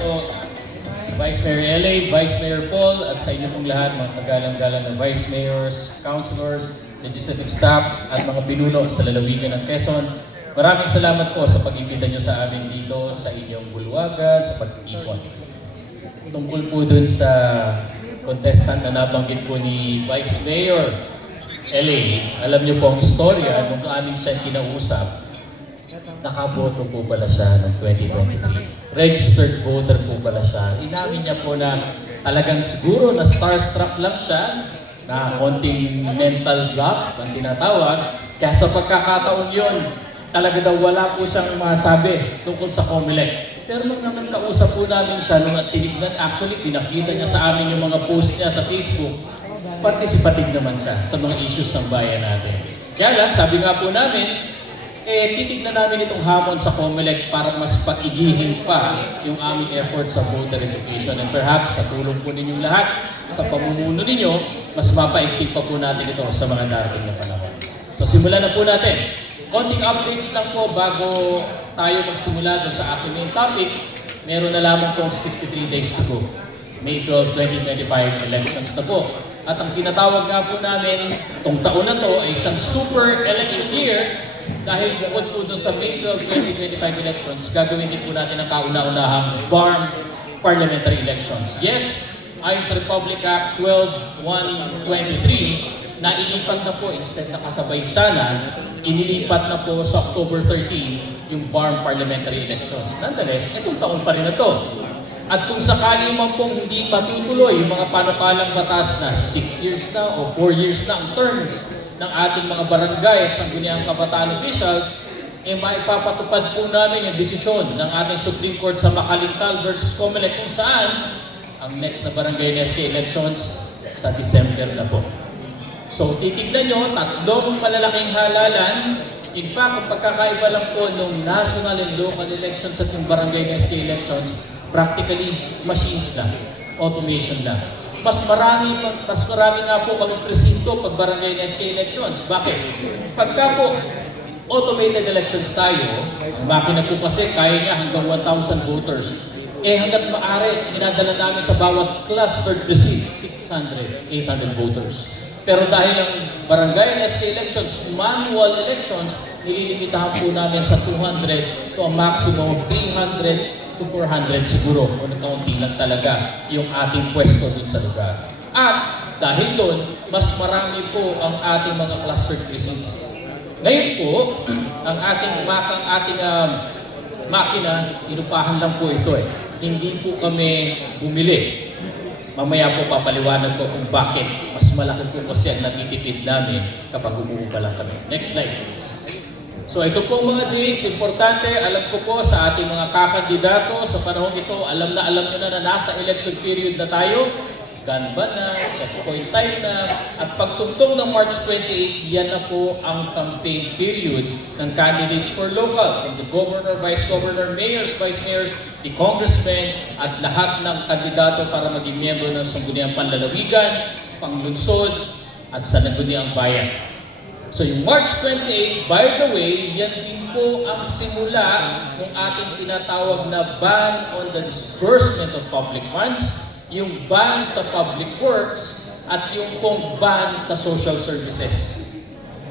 po, Vice Mayor LA, Vice Mayor Paul, at sa inyo pong lahat, mga kagalang-galang na Vice Mayors, Councilors, Legislative Staff, at mga pinuno sa lalawigan ng Quezon. Maraming salamat po sa pag-imbita nyo sa amin dito sa inyong bulwagan, sa pagtitipon. Tungkol po dun sa contestant na nabanggit po ni Vice Mayor LA, alam niyo po ang istorya nung aming siya kinausap. Nakaboto po pala siya noong 2023. Registered voter po pala siya. Inamin niya po na talagang siguro na starstruck lang siya, na konting mental block ang tinatawag. Kaya sa pagkakataon yun, talaga daw wala po siyang masabi tungkol sa COMELEC. Pero nung naman kausap po namin siya, nung tinignan, actually pinakita niya sa amin yung mga post niya sa Facebook, participative naman siya sa mga issues ng bayan natin. Kaya lang, sabi nga po namin, titignan namin itong hamon sa COMELEC para mas paigihin pa yung aming effort sa voter education. And perhaps sa tulong po ninyong lahat, sa pamumuno ninyo, mas mapaigtig pa po natin ito sa mga darating na panahon. So simulan na po natin. Konting updates lang po bago tayo magsimula doon sa aking main topic. Meron na lamang pong 63 days to go. May 12, 2025 elections na po. At ang tinatawag nga po namin, itong taon na to ay isang super election year. Dahil bukod po doon sa May 12, 2025 elections, gagawin din po natin ang kauna-unahang BARM parliamentary elections. Yes, ayon sa Republic Act 12-123, nailipat na po, instead na kasabay sana, inilipat na po sa October 13 yung BARM parliamentary elections. Nonetheless, itong taon pa rin na to. At kung sakali man pong hindi matutuloy yung mga panukalang batas na 6 years na o 4 years na ang terms ng ating mga barangay at sangguniang kabataan officials, maipapatupad po namin yung desisyon ng ating Supreme Court sa Makalintal versus COMELEC kung saan ang next na barangay NSK elections sa December na po. So titignan nyo, tatlong malalaking halalan. In fact, ang pagkakaiba lang po ng national and local elections at yung barangay NSK elections, practically machines lang, automation lang. Mas marami nga po kami presinto pag barangay NSK elections. Bakit? Pagka po automated elections tayo, ang makina po kasi kaya niya hanggang 1,000 voters. Hanggat maaari, hinadala namin sa bawat clustered precincts, 600, 800 voters. Pero dahil ang barangay NSK elections, manual elections, nililimitahan po namin sa 200 to a maximum of 300 to 400 siguro, o nakaunti lang talaga yung ating pwesto din sa lugar. At dahil doon, mas marami po ang ating mga clustered precincts. Ngayon po, ang ating makina, inupahan lang po ito Hindi po kami bumili. Mamaya po papaliwanag ko kung bakit mas malaki po kasi ang natitipid namin kapag umuupa lang kami. Next slide please. So ito po mga dates, importante, alam ko po sa ating mga kakandidato sa panahon ito, alam nyo na nasa election period na tayo, ganba na, checkpoint time na, at pagtungtong ng March 28, yan na po ang campaign period ng candidates for local, from the governor, vice governor, mayors, vice mayors, the congressmen, at lahat ng kandidato para maging miyembro ng Sangguniang Panlalawigan, Panglunsod, at Sangguniang Bayan. So yung March 28, by the way, yan din po ang simula ng ating tinatawag na ban on the disbursement of public funds, yung ban sa public works, at yung pong ban sa social services.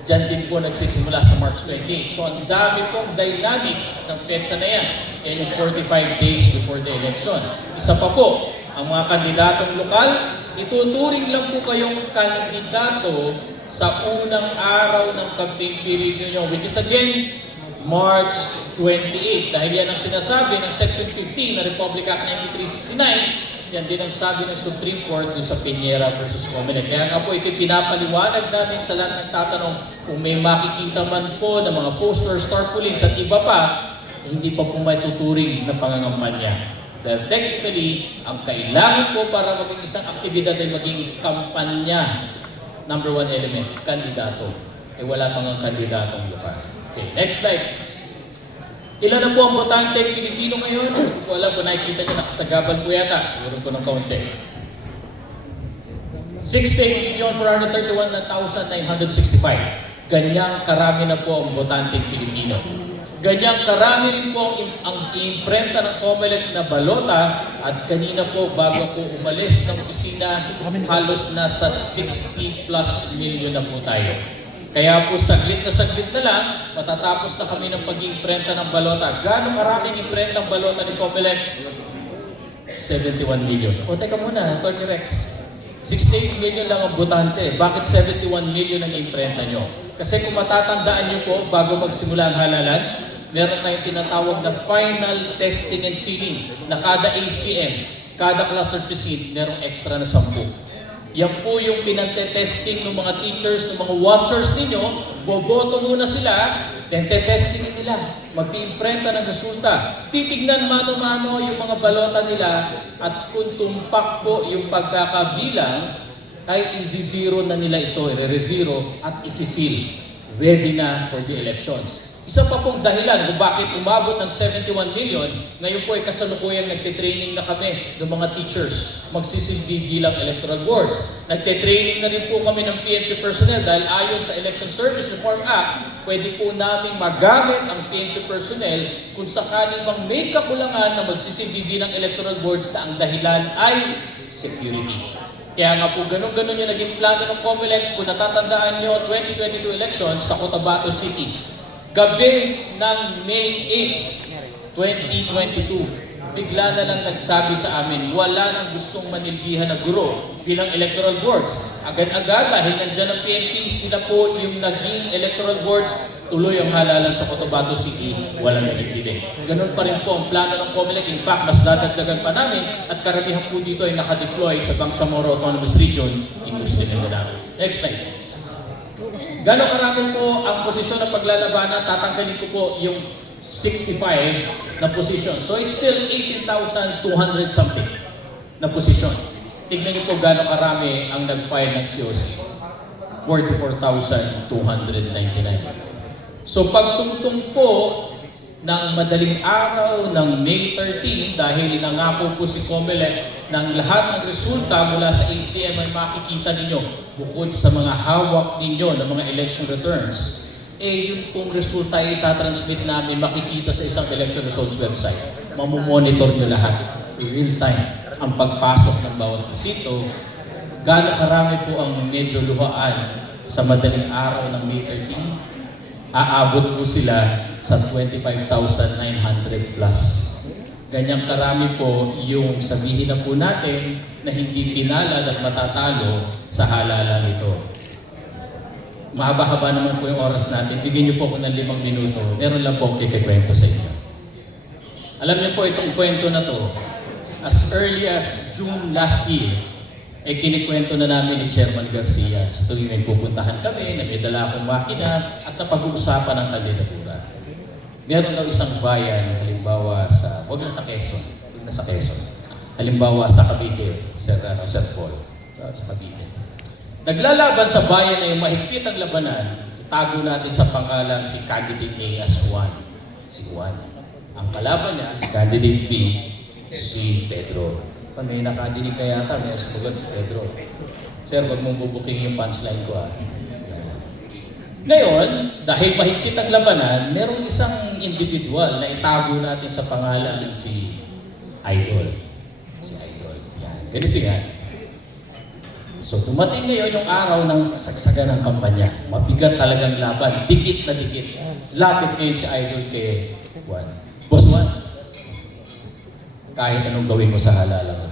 Diyan din po nagsisimula sa March 28. So ang dami pong dynamics ng petsa na yan. Yan yung 45 days before the election. Isa pa po, ang mga kandidatong lokal, ituturing lang po kayong kandidato sa unang araw ng campaign period ninyo, which is again, March 28. Dahil yan ang sinasabi ng Section 15 ng Republic Act 9369, yan din ang sabi ng Supreme Court sa Piñera versus COMELEC. Kaya nga po ito pinapaliwanag namin sa lahat ng tatanong kung may makikita man po ng mga posters, tarpaulins at iba pa, hindi pa po may tuturing na pangangampanya. Dahil technically, ang kailangan po para maging isang aktibidad ay maging kampanya. Number one element, kandidato. Wala pang ang kandidatong lokal. Okay, next slide please. Ilan na po ang botante Pilipino ngayon? Hindi ko alam kung nakikita nyo, nakasagabal po yata. Siguro ko ng kaunti. 68,431,965. Ganyang karami na po ang botante Pilipino. Ganyang karami rin po ang imprenta ng COMELEC na balota at kanina po bago po umalis ng opisina, halos nasa 60 plus million na po tayo. Kaya po saglit na lang, matatapos na kami ng pag-imprenta ng balota. Gaano karaming imprenta ang balota ni COMELEC? 71 million. O teka muna, Atty. Rex. 68 million lang ang botante. Bakit 71 million ang imprenta nyo? Kasi kung matatandaan nyo po, bago magsimula ang halalan, meron tayong tinatawag na final testing and sealing na kada ACM, kada cluster precinct, merong extra na 10. Yan po yung pinante-testing ng mga teachers, ng mga watchers ninyo, boboto muna sila, then te-testing nila, mag-imprenta ng resulta. Titignan mano-mano yung mga balota nila at kung tumpak po yung pagkakabilang, ay isi-zero na nila ito, i-zero at isi-seal. Ready na for the elections. Isa pa pong dahilan kung bakit umabot ng 71 million, ngayon po ay kasalukuyang nagtitraining na kami ng mga teachers magsisilbi bilang electoral boards. Nagtitraining na rin po kami ng PNP personnel dahil ayon sa Election Service Reform Act, pwede po namin magamit ang PNP personnel kung sakaling bang may kakulangan na magsisilbi bilang electoral boards na ang dahilan ay security. Kaya nga po, ganun-ganun yung naging plano ng COMELEC. Kung natatandaan nyo, 2022 elections sa Cotabato City. Gabi ng May 8, 2022, bigla na lang nagsabi sa amin, wala nang gustong manilbihan na guro bilang electoral boards. Agad-agad, dahil nandyan ang PNP, sila po yung naging electoral boards, tuloy ang halalan sa Cotabato City, walang nagigilin. Ganun pa rin po ang plano ng COMELEC. In fact, mas dadagdagan pa namin at karamihan po dito ay nakadeploy sa Bangsamoro Autonomous Region in Muslim Mindanao. Next slide, please. Gano'ng karami po ang posisyon ng paglalabanan, tatanggalin ko po yung 65 na posisyon. So it's still 18,200 something na posisyon. Tignan niyo po gano'ng karami ang nag-file ng COC. 44,299. So pagtungtong po ng madaling araw ng May 13, dahil nangako po si COMELEC ng lahat ng resulta mula sa ACM ay makikita ninyo bukod sa mga hawak ninyo ng mga election returns, yun pong resulta ay itatransmit namin makikita sa isang election results website. Mamomonitor nyo lahat real time ang pagpasok ng bawat presinto. Gaano karami po ang medyo luhaan sa madaling araw ng May 13? Aabot po sila sa 25,900 plus. Ganyang karami po yung sabihin na po natin na hindi pinalad at matatalo sa halalan ito. Mahaba-haba naman po yung oras natin. Bigyan niyo po ako ng 5 minuto. Meron lang po akong kikikwento sa inyo. Alam niyo po itong kwento na to, as early as June last year, kinikwento na namin ni Chairman Garcia sa tuwing may pupuntahan kami, na may dala akong makina at napag-uusapan ng kandidatura. Meron daw isang bayan, halimbawa sa, huwag na sa Quezon, halimbawa sa Cavite, Sir Paul, sa Cavite. Naglalaban sa bayan na yung mahigpit ang labanan, itago natin sa pangalan si Candidate A as Juan, si Juan. Ang kalaban niya, si Candidate B, si Pedro. May nakadinig na yata, may sumagot si Pedro. Sir, huwag mong bubuking yung punchline ko Ngayon, dahil mahigpit ang labanan, merong isang individual na itago natin sa pangalan ng si Idol. Si Idol. Yan. Ganito yan. So, dumating ngayon yung araw ng kasagsagan ng kampanya. Mabigat talagang laban. Dikit na dikit. Lapit ngayon si Idol kay Juan. Boss Juan, kahit anong gawin mo sa halalan mo,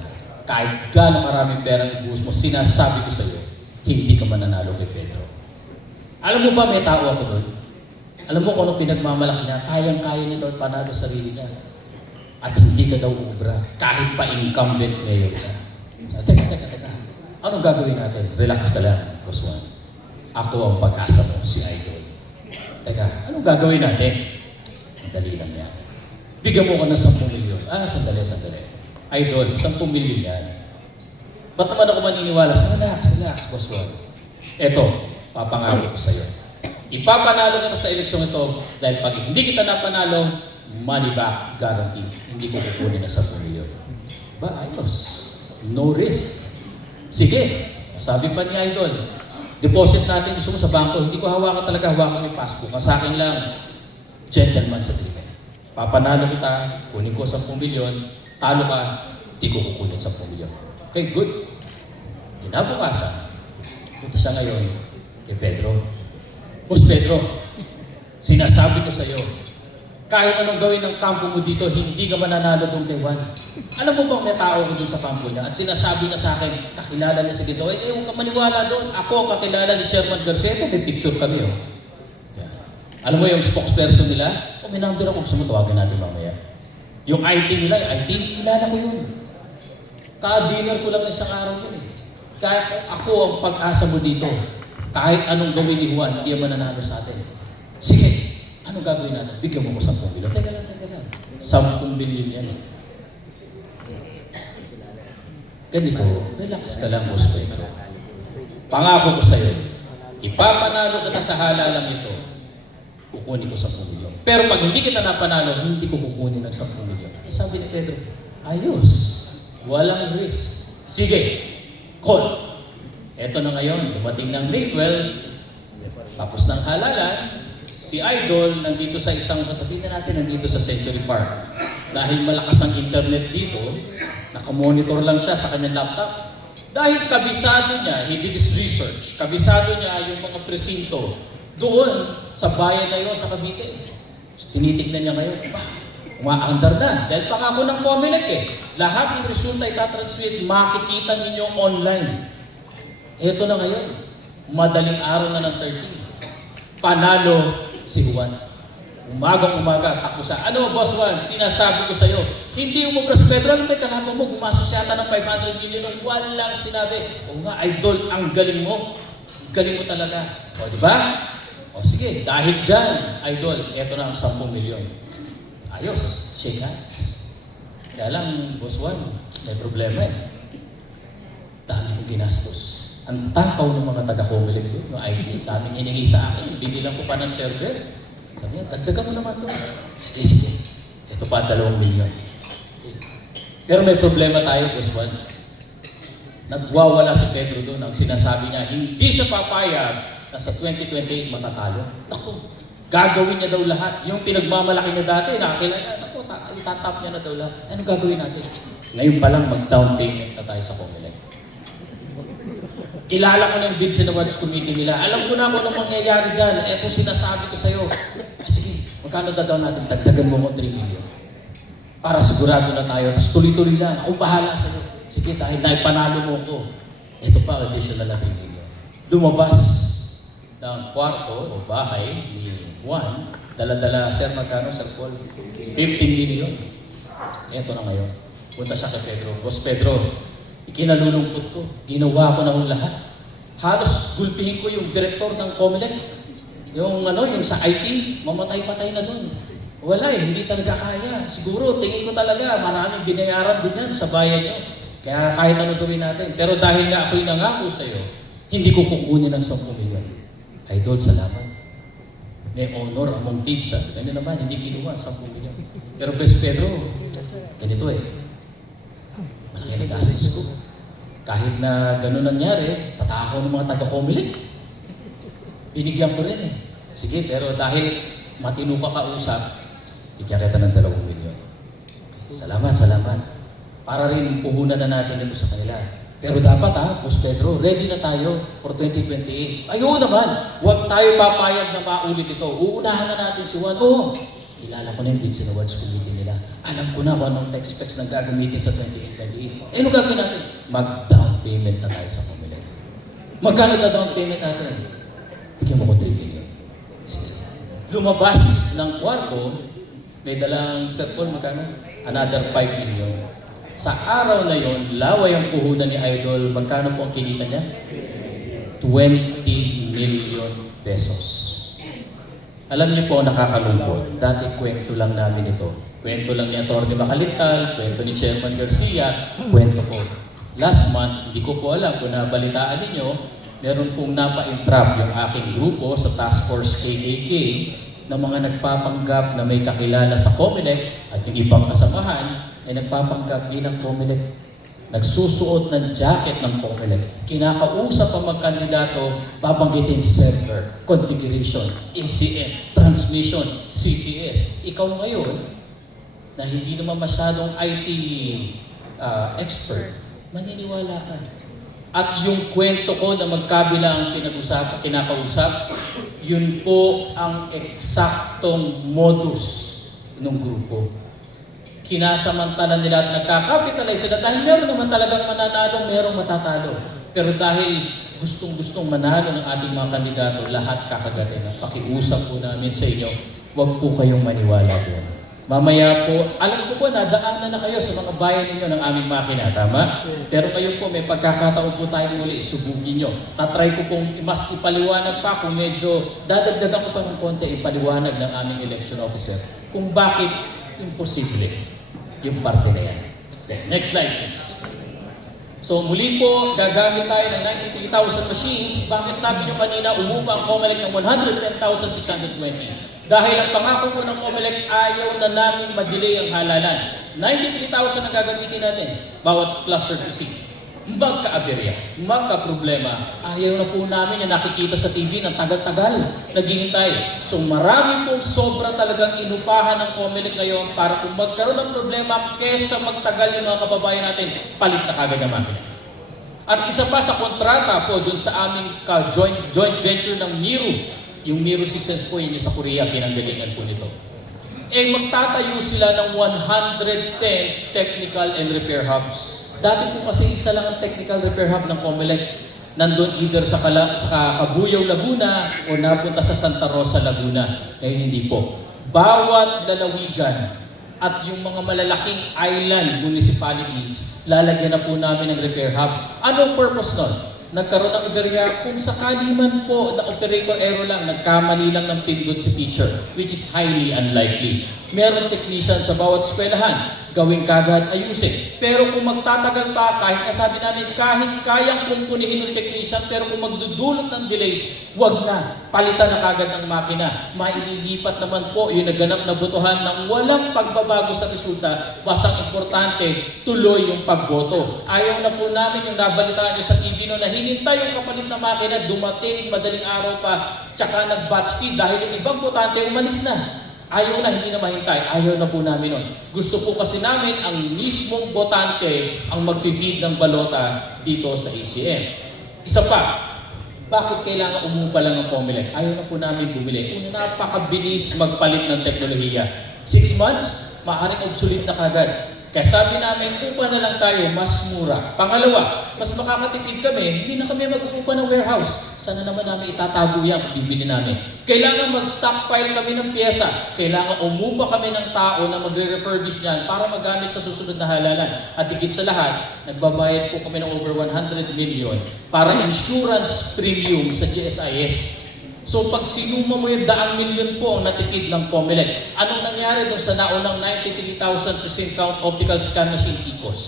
kahit gaano maraming perang ibuhos mo, sinasabi ko sa iyo, hindi ka mananalo kay Pedro. Alam mo ba, may tao ako doon? Alam mo kung anong pinagmamalaki niya? Kayang-kaya niya daw panalo sarili niya. At hindi ka daw ubra, kahit pa incumbent mayor ka. So, teka. Anong gagawin natin? Relax ka lang, Boss Juan. Ako ang pag-asa mo, si Idol. Teka, anong gagawin natin? Madali lang yan. Bigyan mo ko ng 10 milyon. Sandali. Idol, 10 milyon yan. Ba't naman ako maniniwala? Relax, Boss Juan. Eto, papangako ko sa'yo. Ipapanalo kita sa eleksyon ito dahil pag hindi kita napanalo, money back guarantee. Hindi ko kukunin na 10 milyon. Ayos. No risk. Sige, sabi pa niya Idol, deposit natin gusto mo sa bangko. Hindi ko hawakan talaga, hawakan yung passbook. Ang sa akin lang, Gentleman's agreement. Papanalo kita, kunin ko 10 milyon, talo ka, di ko kukunin 10 milyon. Okay, good. Kinabukasan, punta siya ngayon kay Pedro. Boss Pedro, sinasabi ko sa iyo, kahit anong gawin ng kampo mo dito, hindi ka mananalo doon kay Juan. Alam mo bang may tao ko doon sa kampo niya? At sinasabi niya sa akin, kakilala niya si Guido. Huwag ka maniwala doon. Ako, kakilala ni Chairman Garcia. Ito, may picture kami. Oh. Yeah. Alam mo yung spokesperson nila? May number ako, gusto mo tawagin natin mamaya. Yung IT nila, IT, kilala ko yun. Ka-dinner ko lang isang araw yun eh. Kahit ako ang pag-asa mo dito, kahit anong gawin ni Juan, hindi mananalo sa atin. Sige, anong gagawin natin? Bigyan mo ko 10 milyon. Teka lang. 10 billion yan eh. Ganito, relax ka lang, Boss Pedro. Pangako ko sa'yo, ipapanalo kita sa halalang ito, kukunin ko 10 milyon. Pero pag hindi kita napanalo, hindi ko kukunin ng 10 milyon. Eh sabi ni Pedro, ayos, walang risk. Sige, call. Eto na ngayon, dumating ng May 12, tapos ng halalan, si Idol nandito sa isang, sabihin na natin, nandito sa Century Park. Dahil malakas ang internet dito, nakamonitor lang siya sa kanyang laptop. Dahil kabisado niya, he did his research, kabisado niya yung mga presinto doon sa bayan na yun, sa Cavite. Tinitignan niya ngayon, umaandar na. Dahil pangako ng Comelec eh. Lahat ng resulta itatransmit, makikita ninyo online. Ito na ngayon, madaling araw na ng 13. Panalo si Juan. Umagang-umaga, takbo siya. Ano, Boss Juan, sinasabi ko sa'yo, hindi umubras Pedro, ano may kalaban mo, gumasos yata ng 500 million, walang sinabi. O nga, Idol, ang galing mo. Galing mo talaga. O, di ba? O, sige, dahil dyan, Idol, eto na ang 10 milyon. Ayos, shake hands. Kaya lang, Boss Juan, may problema eh. Dami kong ginastos. Ang takaw ng mga taga-Comelec doon, no IT, daming hiningi sa akin, binilang ko pa ng server. Sabi niya, dagdagan mo naman ito. Sige. Ito pa, 2 milyon. Okay. Pero may problema tayo, Boss Juan. Nagwawala si Pedro doon. Ang sinasabi niya, hindi siya papayag na sa 2028 matatalo. Naku, gagawin niya daw lahat. Yung pinagmamalaki niya dati, nakakilala, naku, itatap niya na daw lahat. Anong gagawin natin? Ngayon pa lang, mag-down payment na tayo sa Comelec. Kilala ko na yung Bids and Awards Committee nila. Alam ko na kung anong mangyayari dyan. Ito sinasabi ko sa'yo. Sige, magkano daw natin? Dagdagan mo ko 3 million. Para sigurado na tayo. Tapos tuloy-tuloy lang. Ako bahala sa'yo. Sige, dahil naipanalo mo ko. Ito pa, additional na 3 million. Lumabas ng kwarto o bahay ni Juan. Dala-dala, sir, magkano? Sir Paul? 15 million. Ito na ngayon. Punta siya kay Pedro. Boss Pedro, ikinalulungkot ko. Ginawa ko na kung lahat. Halos gulpihin ko yung direktor ng Comelec. Yung sa IT, mamatay-patay na doon. Wala eh, hindi talaga kaya. Siguro, tingin ko talaga, maraming binayaran din yan sa bayan nyo. Kaya kahit ano gawin natin. Pero dahil nga ako'y nangako sa'yo, hindi ko kukunin ng 10 milyon. Idol, salamat. May honor among teams. Ganyan naman, hindi kinuha 10 milyon. Pero Bes Pedro, ganito eh. Malaki na gastos ko. Kahit na gano'n nangyari, tatakaw ng mga taga-Comelec. Binigyan ko rin eh. Sige, pero dahil matino ka kausap, bigyan kita ng 2 milyon. Salamat. Para rin puhunan na natin ito sa kanila. Pero dapat Boss Pedro, ready na tayo for 2028. Ayaw naman, huwag tayo papayag na maulit ito. Uunahan na natin si Juan. Oo, kilala ko na yung Bids and Awards Committee nila. Alam ko na kung anong tech specs na gagamitin sa 2028. Ano gagawin natin? Mag-down payment na tayo sa Comelec. Magkano na down payment natin? Bigyan mo ko 3 million. Sige. Lumabas ng kwarto, may dalang Sir Paul, magkano? Another 5 million. Sa araw na yon, laway ang puhunan ni Idol. Magkano po ang kinita niya? 20 million pesos. Alam niyo po, nakakalungkot. Dati kwento lang namin ito. Kwento lang ni Atty. Macalital, kwento ni Chairman Garcia, kwento ko. Last month, hindi ko po alam kung nabalitaan ninyo, meron pong napa-entrap yung aking grupo sa Task Force KKK na mga nagpapanggap na may kakilala sa Comelec at yung ibang kasamahan ay nagpapanggap bilang Comelec nagsusuot ng jacket ng COMELEC, kinakausap ang magkandidato, babanggitin server, configuration, ACM, transmission, CCS. Ikaw ngayon, na hindi naman masyadong IT expert, maniniwala ka. At yung kwento ko na magkabila ang kinakausap, yun po ang eksaktong modus ng grupo. Kinasamantala nila at nagkakapitalize sila dahil meron naman talagang mananalo, merong matatalo. Pero dahil gustong-gustong manalo ng ating mga kandidato, lahat kakagatin. Pakiusap po namin sa inyo, huwag po kayong maniwala doon. Mamaya po, alam ko po, nadaanan na kayo sa mga bayan ninyo ng aming makina, tama? Pero ngayon po, may pagkakataon po tayo muli, isubugin nyo. Tatry ko pong mas ipaliwanag pa kung medyo dadagdagan ko pa ng konti ipaliwanag ng aming election officer kung bakit imposible yung parte na yan. Okay, next slide, please. So muli po, gagamit tayo ng 93,000 machines. Bakit sabi nyo kanina, umupa ang COMELEC ng 110,620? Dahil ang pangako po ng COMELEC, ayaw na namin madelay ang halalan. 93,000 ang gagamitin natin, bawat cluster PC. Magka-aberya, magka-problema, ayaw na po namin na nakikita sa TV ng tagal-tagal, naghihintay. So marami pong sobra talagang inupahan ng COMELEC ngayon para kung magkaroon ng problema, kesa magtagal yung mga kababayan natin, palit na kagad ang makina. At isa pa sa kontrata po dun sa aming joint venture ng Miru, yung Miru Systems po, yun yung sa Korea, pinanggalingan po nito. Magtatayo sila ng 110 technical and repair hubs. Dati po kasi isa lang ang technical repair hub ng COMELEC. Nandun either sa Cabuyao, Laguna o napunta sa Santa Rosa, Laguna. Ngayon hindi po. Bawat lalawigan at yung mga malalaking island municipalities, lalagyan na po namin ng repair hub. Anong purpose nun? Nagkaroon ng iberya kung sakali man po na operator error lang, nagkamali lang ng pindot si teacher, which is highly unlikely. Meron technician sa bawat eskwelahan, gawin kagad, ayusin. Pero kung magtatagal pa, kahit nasabi namin, kahit kayang kumpunihin ng technician, pero kung magdudulot ng delay, wag na. Palitan na kagad ng makina. Maililipat naman po yung naganap na botohan ng walang pagbabago sa resulta. Basang importante, tuloy yung pagboto. Ayaw na po namin yung nabalitaan nyo sa TV no, na hinintay yung kapalit na makina, dumating madaling araw pa, tsaka nag-batch speed dahil yung ibang botante umalis na. Ayaw na, hindi na mahintay. Ayaw na po namin nun. Gusto po kasi namin ang mismong botante ang mag-feed ng balota dito sa ACM. Isa pa, bakit kailangan umupa lang ang COMELEC? Ayaw na po namin bumili. Una, napakabilis magpalit ng teknolohiya. 6 months, maaaring obsolete na kagad. Kaya sabi namin, upa na lang tayo, mas mura. Pangalawa, mas makakatipid kami, hindi na kami mag-uupa ng warehouse. Sana naman namin itatago yan kung bibili namin. Kailangan mag-stockpile kami ng pyesa. Kailangan umupa kami ng tao na magre-refurbish niyan para magamit sa susunod na halalan. At higit sa lahat, nagbabayad po kami ng over 100 million para insurance premium sa GSIS. So pag sinuma mo yung 100 million po ang natipid ng COMELEC, anong nangyari doon sa naunang 93,000 present count optical scan machine ECOS?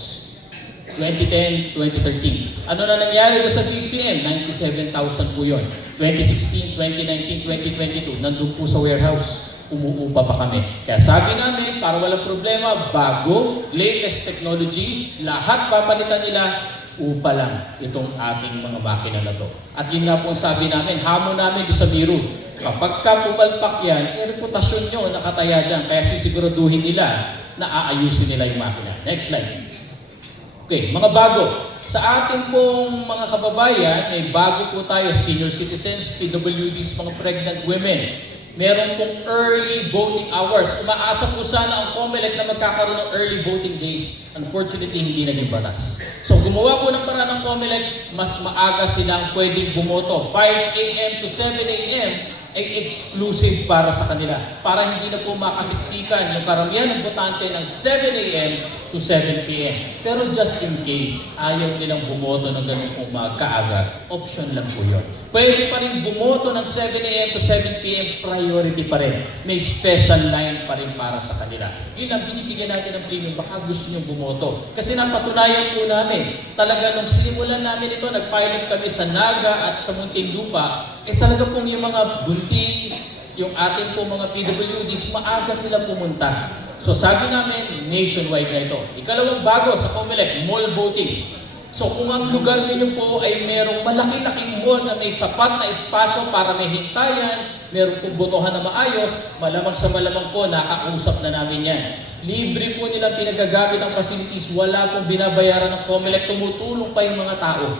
2010, 2013. Ano na nangyari doon sa TCM? 97,000 po yun. 2016, 2019, 2022, nandun po sa warehouse. Umuupa pa kami. Kaya sabi namin, para walang problema, bago, latest technology, lahat papalitan nila, upa lang itong ating mga makina na to. At yun nga po sabi namin, hamon namin doon sa Miru. Kapag ka pumalpak yan, reputasyon nyo nakataya dyan. Kaya sisiguraduhin nila na aayusin nila yung makina. Next slide, please. Okay, mga bago. Sa ating pong mga kababayan, may bago po tayo, senior citizens, PWDs, mga pregnant women. Meron pong early voting hours. Umaasa po sana ang COMELEC na magkakaroon ng early voting days. Unfortunately, hindi naging batas. So gumawa po ng paraan ng COMELEC, mas maaga silang pwedeng bumoto. 5 a.m. to 7 a.m. ay exclusive para sa kanila. Para hindi na po makasiksikan yung karamihan ng botante ng 7 a.m. to 7 p.m. Pero just in case, ayaw nilang bumoto ng ganun pong magkaaga, option lang po yun. Pwede pa rin bumoto ng 7 a.m. to 7 p.m. Priority pa rin. May special line pa rin para sa kanila. Yun ang binibigyan natin ng premium. Baka gusto nyo bumoto. Kasi napatunayan po namin, talaga nung sinimulan namin ito, nag-pilot kami sa Naga at sa Muntinlupa, talaga pong yung mga buntis, yung ating po mga PWDs, maaga sila pumunta. So sabi namin, nationwide na ito. Ikalawang bago sa COMELEC, mall voting. So kung ang lugar ninyo po ay merong malaki-laking mall na may sapat na espasyo para may hintayan, meron pong botohan na maayos, malamang sa malamang po, nakausap na namin yan. Libre po nilang pinagagamit ang facilities, wala pong binabayaran ng COMELEC, tumutulong pa yung mga tao.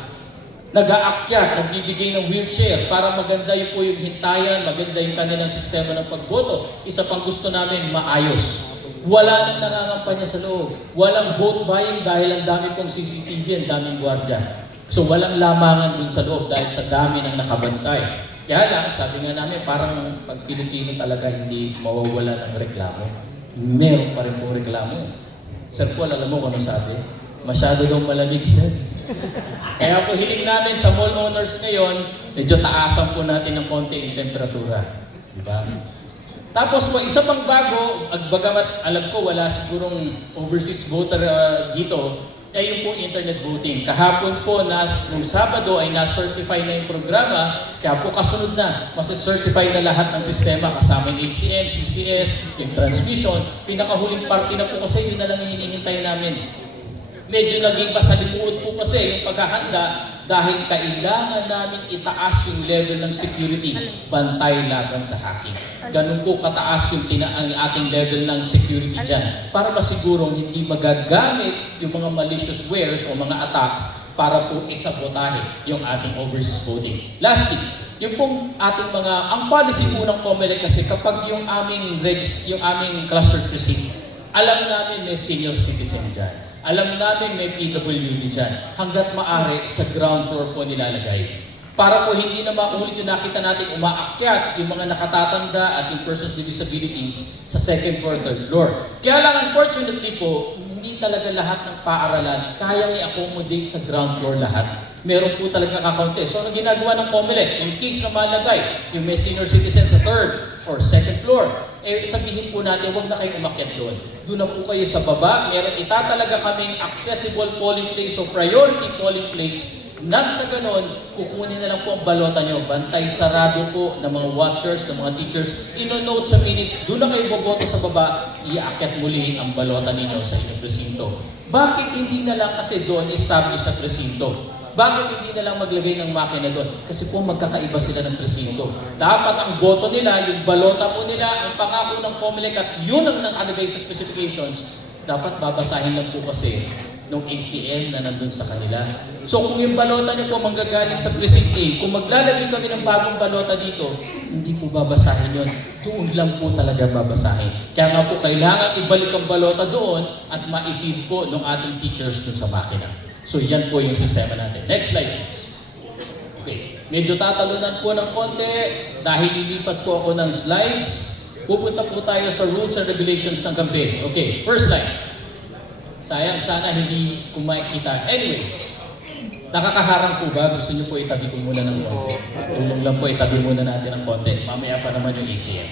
Nag-aakyat, nagbibigay ng wheelchair para maganda yung po yung hintayan, maganda yung kanilang sistema ng pagboto. Isa pang gusto namin, maayos. Wala nang nangangampanya sa loob. Walang vote buying dahil ang dami pong CCTV, ang daming gwardiya. So walang lamangan dun sa loob dahil sa dami ng nakabantay. Kaya lang, sabi nga namin, parang pag Pilipino talaga hindi mawawala ng reklamo. Meron pa rin pong reklamo. Sir Paul, alam mo kung ano sabi? Masyado daw malamig, sir. Kaya po hiling namin sa mall owners ngayon, medyo taasan po natin ng konti yung temperatura. Diba? Tapos po, isa pang bago, bagamat alam ko wala sigurong overseas voter dito, ay yung po internet voting. Kahapon po, nung Sabado ay na-certify na yung programa, kaya po kasunod na, masi-certify na lahat ng sistema, kasama yung ACM, CCS, yung transmission. Pinakahuling party na po kasi, yun na lang hinihintay namin. Medyo naging masalimuot po kasi yung paghahanda dahil kailangan namin itaas yung level ng security, bantay laban sa hacking. Ganun po kataas yung ang ating level ng security dyan para masigurong hindi magagamit yung mga malicious wares o mga attacks para po isabotahe yung ating overseas voting. Lastly, yung pong ating ang policy po ng COMELEC kasi kapag yung aming cluster precinct, alam namin may senior citizen dyan. Alam namin may PWD dyan. Hanggat maaari sa ground floor po nilalagay. Para po hindi na maulit yung nakita natin umaakyat yung mga nakatatanda at yung persons with disabilities sa second floor, third floor. Kaya lang unfortunately po, hindi talaga lahat ng paaralan kayang i-accommodate sa ground floor lahat. Meron po talaga kakaunti. So ano ginagawa ng COMELEC? In case na malagay yung may senior citizen sa third or second floor, sabihin po natin, huwag na kayong umakyat doon. Doon na po kayo sa baba. Meron itatalaga kaming accessible polling place o priority polling place. Sa ganon, kukunin na lang po ang balota nyo. Bantay sarado po ng mga watchers, ng mga teachers. Ino-note sa minutes, doon na kayo boboto sa baba, iaakyat muli ang balota ninyo sa inyong presinto. Bakit hindi na lang kasi doon establish sa presinto? Bakit hindi na lang maglagay ng makina doon? Kasi po magkakaiba sila ng presinto. Dapat ang boto nila, yung balota po nila, ang pangako ng COMELEC at yun ang nakalagay sa specifications, dapat babasahin lang po kasi ng ACM na nandun sa kanila. So kung yung balota niyo po manggagaling sa precinct A, kung maglalagay kami ng bagong balota dito, hindi po babasahin yun. Doon lang po talaga babasahin. Kaya nga po kailangan ibalik ang balota doon at ma-feed po ng ating teachers dun sa makina. So yan po yung sistema natin. Next slide please. Okay, medyo tatalunan po ng konti dahil lilipat po ako ng slides. Pupunta po tayo sa rules and regulations ng campaign. Okay, first slide. Sayang sana hindi ko makikita. Anyway, nakakaharang po ba? Gusto niyo po itabi ko muna ng konti. Tulong lang po itabi muna natin ng konti. Mamaya pa naman yung ACM.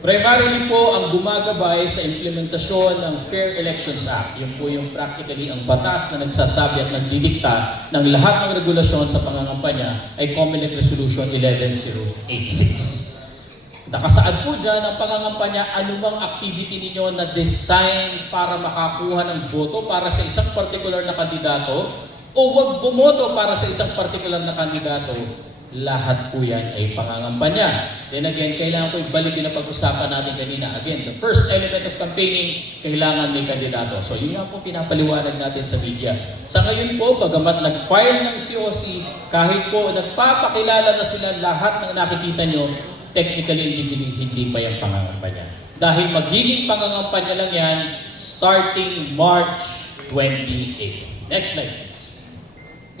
Primarily po ang gumagabay sa implementasyon ng Fair Elections Act. Yun po yung practically ang batas na nagsasabi at nagdidikta ng lahat ng regulasyon sa pangangampanya ay COMELEC Resolution 11086. Nakasaad po dyan ang pangangampanya anumang activity ninyo na design para makakuha ng boto para sa isang particular na kandidato o wag bumoto para sa isang particular na kandidato. Lahat po yan ay pangangampanya. Then again, kailangan ko ibalik yung napag-usapan natin kanina. Again, the first element of campaigning, kailangan may kandidato. So yun nga po pinapaliwanag natin sa media. Sa ngayon po, bagamat nag-file ng COC, kahit po nagpapakilala na sila lahat ng nakikita nyo, technically, legally, hindi pa yung pangangampanya. Dahil magiging pangangampanya lang yan starting March 28. Next slide, please.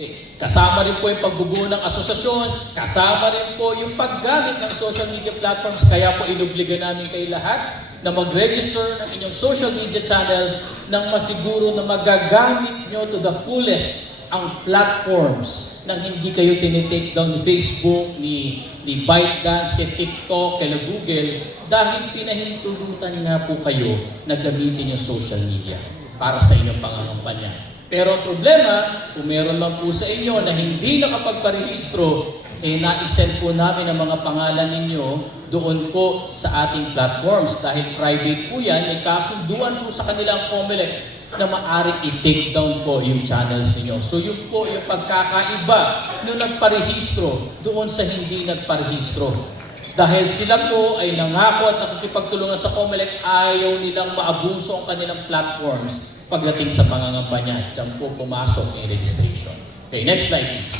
Okay. Kasama rin po yung pagbubuo ng asosasyon, kasama rin po yung paggamit ng social media platforms, kaya po inubliga namin kayo lahat na mag-register ng inyong social media channels nang masiguro na magagamit nyo to the fullest ang platforms nang hindi kayo tinitake down ni Facebook, ni ByteDance, kay TikTok, kay Google, dahil pinahintulutan nga po kayo na gamitin yung social media para sa inyong pangangampanya. Pero ang problema, kung meron man po sa inyo na hindi nakapagparehistro, na-send po namin ang mga pangalan ninyo doon po sa ating platforms dahil private po yan, may kasunduan po sa kanilang COMELEC na maaaring i-take down po yung channels ninyo. So yun po yung pagkakaiba nung nagparehistro doon sa hindi nagparehistro. Dahil sila po ay nangako at nakikipagtulungan sa COMELEC, ayaw nilang maabuso ang kanilang platforms pagdating sa pangangampanya. Diyan po pumasok yung registration. Okay, next slide please.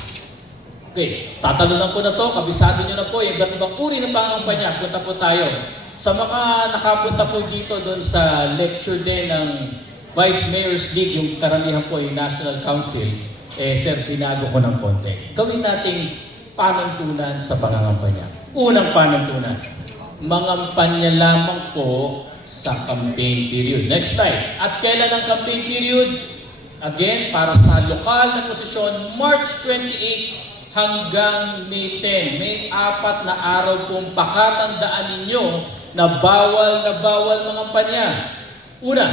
Okay, tatalunan ko na to, kabisado nyo na po, yung iba't ibang uri ng pangangampanya. Punta po tayo. Sa mga nakapunta po dito doon sa lecture din ng Vice Mayor's League, yung karamihan po yung National Council, sir, binago ko ng konti. Gawin nating panuntunan sa pangangampanya. Unang panuntunan, mangampanya lamang po sa campaign period. Next slide. At kailan ang campaign period? Again, para sa lokal na posisyon, March 28 hanggang May 10. May 4 na araw pong pakatandaan ninyo na bawal mangampanya. Una,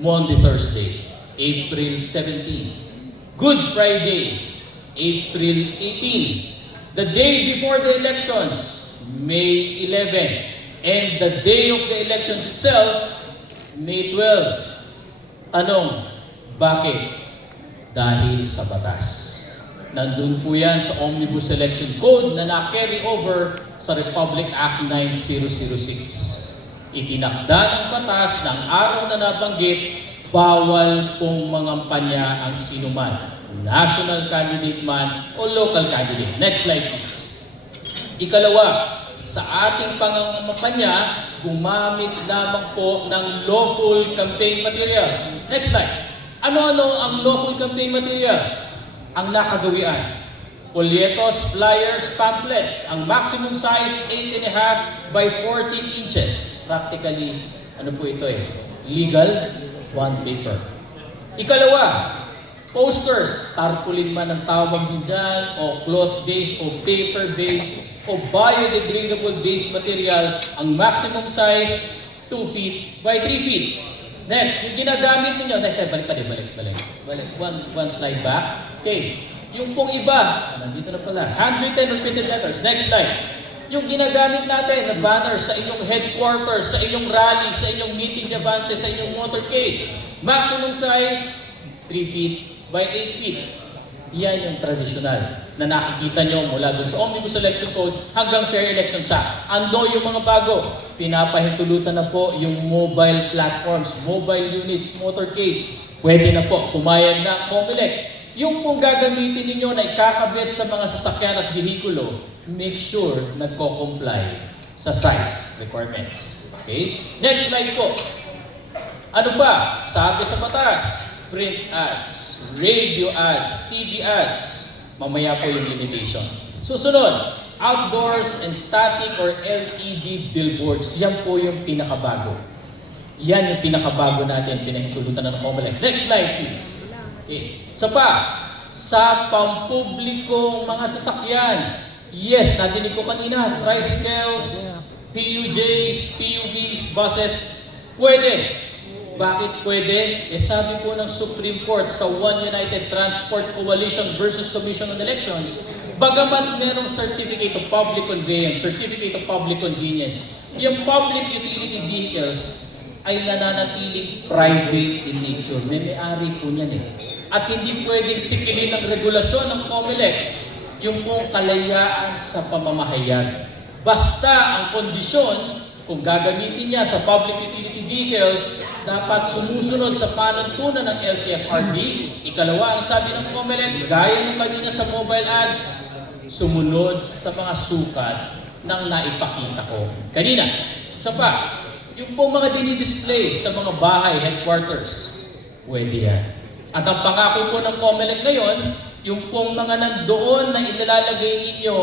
Monday, Thursday, April 17. Good Friday, April 18. The day before the elections, May 11. And the day of the elections itself, May 12. Tanong, bakit? Dahil sa batas. Nandun po yan sa Omnibus Election Code na na-carry over sa Republic Act 9006. Itinakda ng batas ng araw na nabanggit, bawal pong mangampanya ang sinuman, national candidate man o local candidate. Next slide please. Ikalawa, sa ating pangangampanya, gumamit lamang po ng lawful campaign materials. Next slide. Ano-ano ang lawful campaign materials? Ang nakagawian, folietos, flyers, pamphlets, ang maximum size 8.5 by 14 inches. Practically, ano po ito legal, bond paper. Ikalawa, posters, tarpaulin man ang tawag din dyan, o cloth-based, o paper-based, o biodegradable-based material, ang maximum size 2 feet by 3 feet. Next, yung ginagamit ninyo, next slide, balik. One slide back. Okay, yung pong iba, nandito na pala, handwritten or printed letters. Next slide. Yung ginagamit natin na banners sa inyong headquarters, sa inyong rally, sa inyong meeting advances, sa inyong motorcade. Maximum size, 3 feet by 8 feet. Yan yung tradisyonal na nakikita nyo mula doon sa Omnibus Election Code hanggang Fair Election Act. Ano yung mga bago? Pinapahintulutan na po yung mobile platforms, mobile units, motorcades. Pwede na po pumayag na COMELEC. Yung pong gagamitin ninyo na ikakabit sa mga sasakyan at vehikulo, make sure nagko-comply sa size requirements. Okay? Next slide po. Ano ba? Sabi sa batas, print ads, radio ads, TV ads. Mamaya po yung limitations. Susunod, outdoors and static or LED billboards. Yan po yung pinakabago. Yan yung pinakabago natin, pinahintulutan ng COMELEC. Next slide please. Okay. Sa pampublikong mga sasakyan, yes, nadinig ko kanina, tricycles, PUJs, PUVs, buses, pwede. Bakit pwede? Sabi po ng Supreme Court sa One United Transport Coalition versus Commission on Elections, bagamat merong Certificate of Public Conveyance, Certificate of Public Convenience, yung public utility vehicles ay nananatiling private in nature. May-ari po niyan At hindi pwedeng sikilin ng regulasyon ng COMELEC yung pong kalayaan sa pamamahayag. Basta ang kondisyon, kung gagamitin niya sa public utility vehicles, dapat sumusunod sa panuntunan ng LTFRB. Ikalawa, ang sabi ng COMELEC, gaya ng kanina sa mobile ads, sumunod sa mga sukat ng naipakita ko kanina. Isa pa, yung pong mga dinidisplay sa mga bahay, headquarters, pwede yan. At ang pangako po ng COMELEC ngayon, yung pong mga nandoon na ilalagay ninyo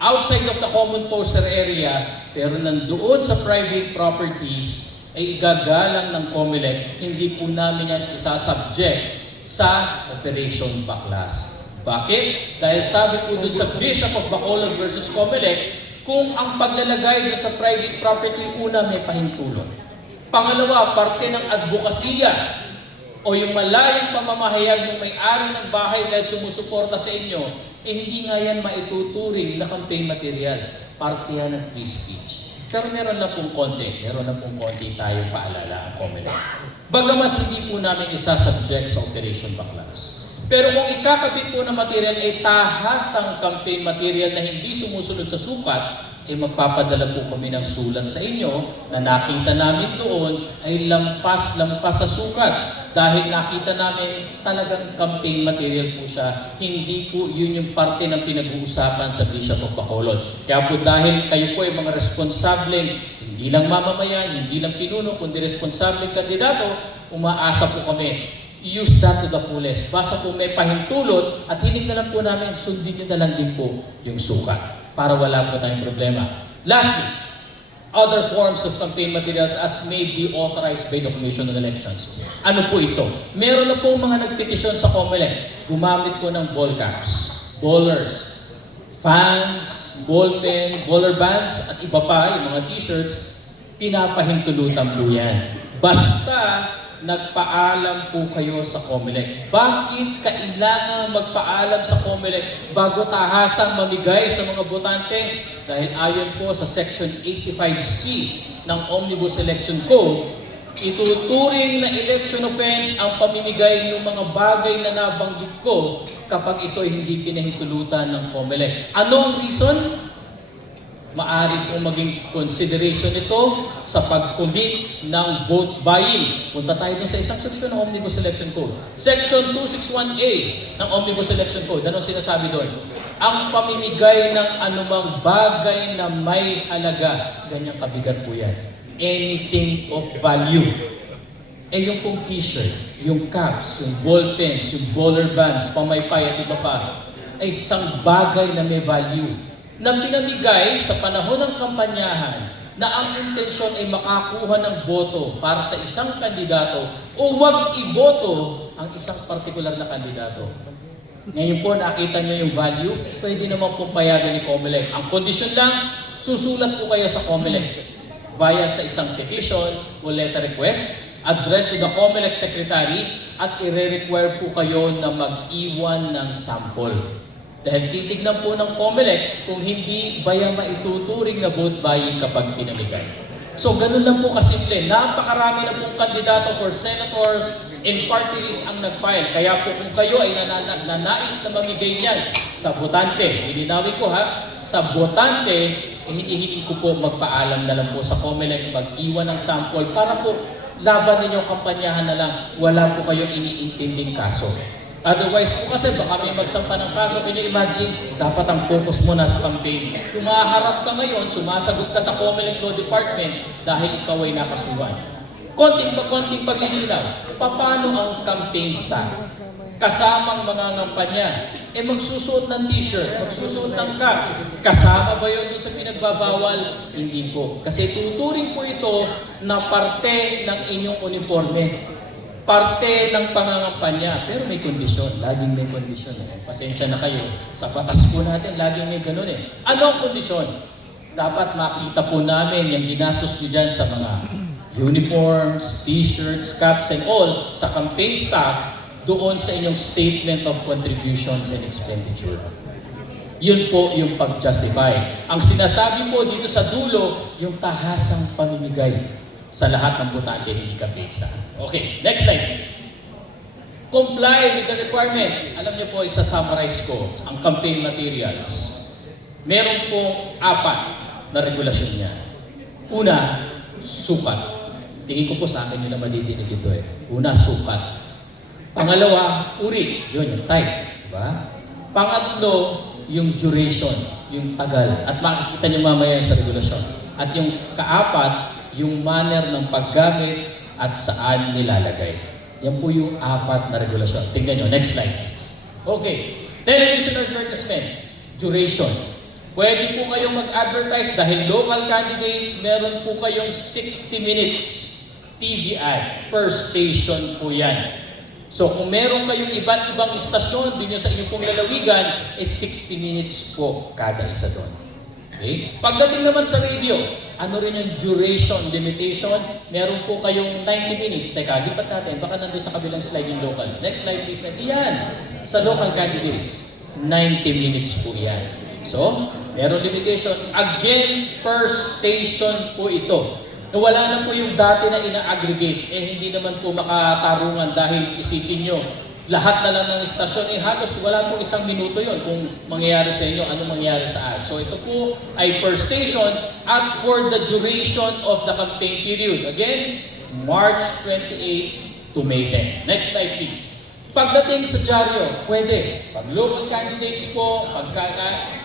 outside of the common poster area, pero nandoon sa private properties, ay igagalang ng COMELEC, hindi po namin yan isasubject sa Operation Baklas. Bakit? Dahil sabi po dun sa Bishop of Bacolod versus COMELEC, kung ang paglalagay dun sa private property, una may pahintulot. Pangalawa, parte ng advokasya o yung malayang pamamahayag ng may-ari ng bahay dahil sumusuporta sa inyo, hindi nga yan maituturing na campaign material. Parte yan ng free speech. Pero meron na pong konti tayong paalala ang COMELEC. Bagamat hindi po namin isasubject sa Operation Baklas. Pero kung ikakabit po na material ay tahasang campaign material na hindi sumusunod sa sukat, ay magpapadala po kami ng sulat sa inyo na nakita namin doon ay lampas sa sukat. Dahil nakita namin talagang campaign material po siya, hindi po yun yung parte ng pinag-uusapan sa Bishop of Bacolod. Kaya po dahil kayo po ay mga responsableng, hindi lang mamamayan, hindi lang pinuno, kundi responsableng kandidato, umaasa po kami, use that to the fullest. Basta po may pahintulot at hiling na lang po namin, sundin nyo na lang din po yung sukat para wala po tayong problema. Lastly, other forms of campaign materials as may be authorized by the Commission on Elections. Ano po ito? Meron na po mga nagpetisyon sa COMELEC. Gumamit po ng ball caps, ballers, fans, ballpen, baller bands, at iba pa, yung mga t-shirts, pinapahintulutan po yan. Basta nagpaalam po kayo sa COMELEC. Bakit kailangan magpaalam sa COMELEC bago tahasang mamigay sa mga botante? Dahil ayon po sa Section 85C ng Omnibus Election Code, ituturing na election offense ang pamimigay ng mga bagay na nabanggit ko kapag ito ay hindi pinahintulutan ng COMELEC. Anong reason? Maaari pong maging consideration ito sa pag-commit ng vote buying. Punta tayo dun sa isang seksyon ng Omnibus Election Code. Section 261A ng Omnibus Election Code. Ano sinasabi doon? Ang pamimigay ng anumang bagay na may halaga. Ganyang kabigat po yan. Anything of value. Eh yung pong t-shirt, yung caps, yung ball pens, yung baller bands, pamaypay at iba pa, ay isang bagay na may value na pinamigay sa panahon ng kampanyahan na ang intensyon ay makakuha ng boto para sa isang kandidato o wag iboto ang isang partikular na kandidato. Ngayon po nakita nyo yung value, pwede naman pong payagan ni COMELEC. Ang kondisyon lang, susulat po kayo sa COMELEC via sa isang petition o letter request, address to the COMELEC secretary at i-require po kayo na mag-iwan ng sample. Dahil titignan po ng COMELEC kung hindi ba yan maituturing na vote buying kapag pinamigay. So ganun lang po kasimple. Napakarami na pong kandidato for senators and party list ang nag-file. Kaya po kung kayo ay nanais na mamigay niyan sa botante, ilinawin ko ha, sa botante, hinihiling ko po magpaalam na lang po sa COMELEC, mag-iwan ng sample para po laban ninyo kampanyahan na lang, wala po kayong iniintinding kaso. Otherwise po kasi baka may magsampa ng kaso, can you imagine, dapat ang focus mo na sa campaign. Kung maharap ka ngayon, sumasagot ka sa COMELEC Law Department dahil ikaw ay nakasuhan. Konting paglilinaw, paano ang campaign staff? Kasamang mga ngampanya, magsusuot ng t-shirt, magsusuot ng caps. Kasama ba yun sa pinagbabawal? Hindi po. Kasi tuturing po ito na parte ng inyong uniforme. Parte ng pangangampanya, pero may kondisyon. Laging may kondisyon. Pasensya na kayo. Sa batas po natin, laging may ganun eh. Ano ang kondisyon? Dapat makita po namin yung ginastos nyo dyan sa mga uniforms, t-shirts, caps, and all sa campaign staff doon sa inyong statement of contributions and expenditure. Yun po yung pag-justify. Ang sinasabi po dito sa dulo, yung tahasang pamimigay sa lahat ng botante hindi campaign staff. Okay, next slide please. Comply with the requirements. Alam niyo po, isa-summarize ko ang campaign materials. Meron pong 4 na regulasyon niya. Una, sukat. Tingin ko po sa akin yun na madidinig ito eh. Una, sukat. Pangalawa, uri. Yun, yung type. Diba? Pangatlo, yung duration, yung tagal. At makikita niyo mamaya sa regulasyon. At yung kaapat, yung manner ng paggamit at saan nilalagay. Yan po yung 4 na regulasyon. Tingnan nyo. Next slide, please. Okay. Television advertisement. Duration. Pwede po kayong mag-advertise dahil local candidates, meron po kayong 60 minutes TV ad per station po yan. So kung meron kayong iba't ibang istasyon din sa inyong pong lalawigan, 60 minutes po kada isa doon. Okay? Pagdating naman sa radio, ano rin yung duration limitation? Meron po kayong 90 minutes. Teka, lipat natin. Baka nandun sa kabilang slide yung local. Next slide please. Yan. Sa local candidates. 90 minutes po yan. So, meron limitation. Again, per station po ito. Nawala na po yung dati na ina-aggregate. Hindi naman po makatarungan dahil isipin nyo, lahat na lang ng istasyon, halos wala pong 1 minuto yon kung mangyayari sa inyo, ano mangyayari sa ad. So ito po ay per station at for the duration of the campaign period. Again, March 28 to May 10. Next slide please. Pagdating sa dyaryo, pwede. Pag local candidates po,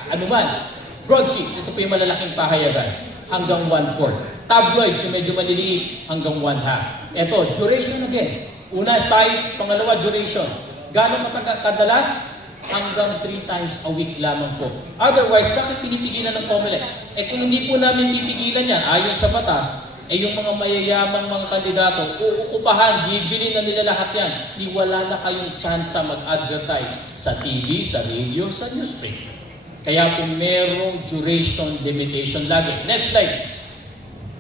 anuman, broadsheets, ito po yung malalaking pahayagan, hanggang 1/4. Tabloids, yung medyo maliliit, hanggang 1/2. Ito, duration again. Una, size. Pangalawa, duration. Gano'ng kadalas? Hanggang 3 times a week lamang po. Otherwise, bakit pinipigilan ng COMELEC? Kung hindi po namin pipigilan yan, ayon sa batas, yung mga mayayamang mga kandidato, uukupahan, bibili na nila lahat yan. Di wala na kayong chance mag-advertise sa TV, sa radio, sa newsprint. Kaya po merong duration limitation lagi. Next slide please.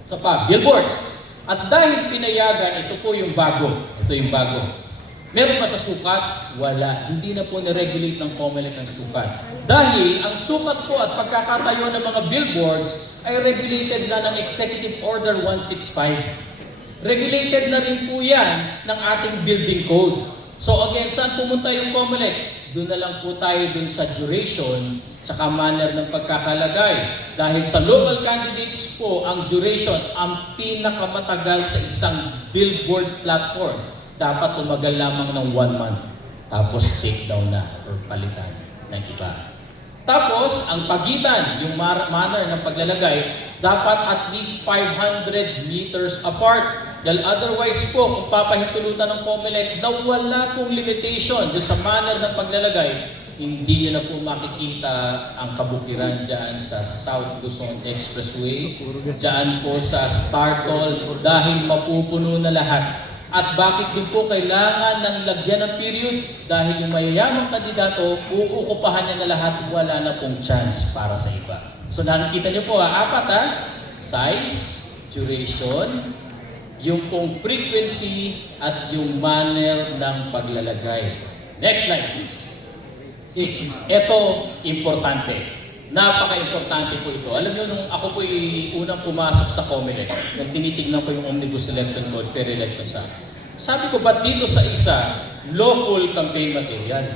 Sa billboards. At dahil pinayagan, ito po yung bago. Ito yung bago. Meron ba sa sukat? Wala. Hindi na po niregulate ng COMELEC ang sukat. Dahil ang sukat po at pagkakatayo ng mga billboards ay regulated na ng Executive Order 165. Regulated na rin po yan ng ating building code. So again, saan pumunta yung COMELEC? Doon na lang po tayo dun sa duration tsaka manner ng pagkakalagay. Dahil sa local candidates po, ang duration ang pinakamatagal sa isang billboard platform. Dapat tumagal lamang ng 1 month. Tapos take down na or palitan ng iba. Tapos, ang pagitan, yung manner ng paglalagay, dapat at least 500 meters apart. Dahil otherwise po, kung papahintulutan ng COMELEC na wala pong limitation doon sa manner ng paglalagay, hindi nyo na po makikita ang kabukiran dyan sa South Luzon Expressway, dyan po sa Startol, dahil mapupuno na lahat. At bakit din po kailangan ng lagyan ng period? Dahil yung mayayamang kandidato, uukupahan niya na lahat, wala na pong chance para sa iba. So nakikita niyo po, 4 size, duration, yung pong frequency, at yung manner ng paglalagay. Next slide please. Ito, importante. Napaka-importante po ito. Alam niyo, nung ako po unang pumasok sa COMELEC, nung tinitignan ko yung Omnibus Election Code, Fair Elections Act, sabi ko, ba't dito sa isa, lawful campaign material?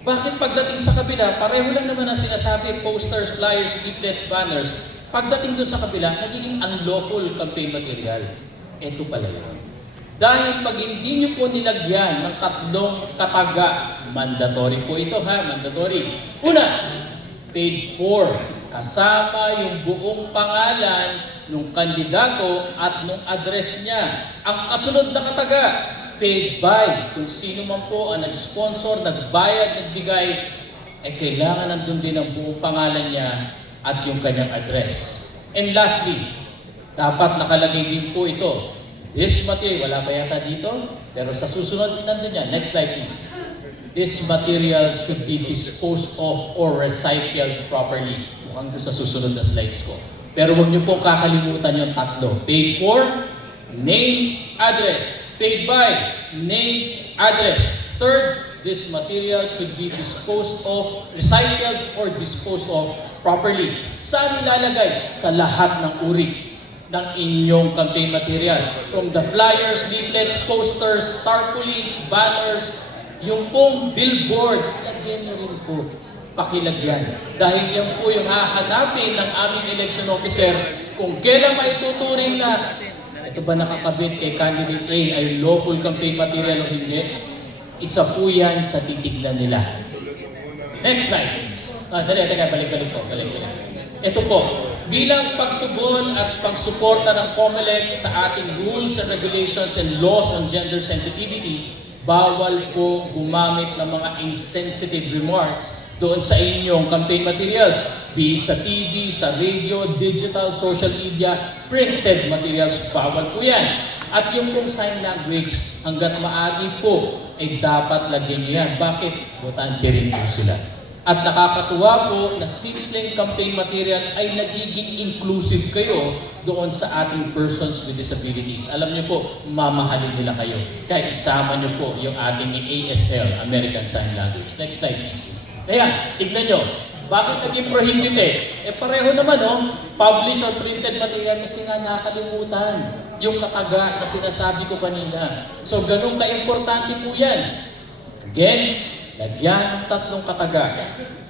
Bakit pagdating sa kabila, pareho lang naman ang sinasabi, posters, flyers, leaflets, banners, pagdating doon sa kabila, nagiging unlawful campaign material. Ito pala yun. Dahil pag hindi nyo po nilagyan ng 3 kataga, mandatory po ito ha, mandatory. Una, paid for, kasama yung buong pangalan ng kandidato at ng address niya. Ang kasunod na kataga, paid by, kung sino man po ang nag-sponsor, nagbayad, nagbigay, kailangan nandun din ang buong pangalan niya at yung kanyang address. And lastly, dapat nakalagay din po ito. This material, wala pa yata dito, pero sa susunod nandun yan. Next slide please. This material should be disposed of or recycled properly. Mukhang doon sa susunod na slides ko. Pero huwag niyo po kakalimutan yung 3. Paid for, name, address. Paid by, name, address. Third, this material should be disposed of, recycled or disposed of properly. Saan ilalagay? Sa lahat ng uri ng inyong campaign material. From the flyers, leaflets, posters, tarpaulins, banners, yung pong billboards, lagyan nyo rin po, pakilagyan. Dahil yan po yung hahanapin ng aming election officer kung kailan maituturing na ito ba nakakabit kay candidate A ay lawful campaign material o hindi. Isa po yan sa titignan nila. Next slide please. Balik po. Ito po, bilang pagtugon at pagsuporta ng COMELEC sa ating rules and regulations and laws on gender sensitivity, bawal po gumamit ng mga insensitive remarks doon sa inyong campaign materials. Be it sa TV, sa radio, digital, social media, printed materials, bawal po yan. At yung pong sign language, hanggat maaari po, ay dapat lagyan niyo yan. Bakit? Botante rin po sila. At nakakatuwa po na simpleng campaign material ay nagiging inclusive kayo doon sa ating persons with disabilities. Alam niyo po, mamahalin nila kayo. Kaya isama niyo po yung ating ASL, American Sign Language. Next slide please. Ayan, tignan nyo. Bakit naging prohibited? Pareho naman, published or printed material kasi nga nakalimutan yung kataga na sinasabi ko kanina. So, ganun ka-importante po yan. Again, lagyan ng tatlong kataga.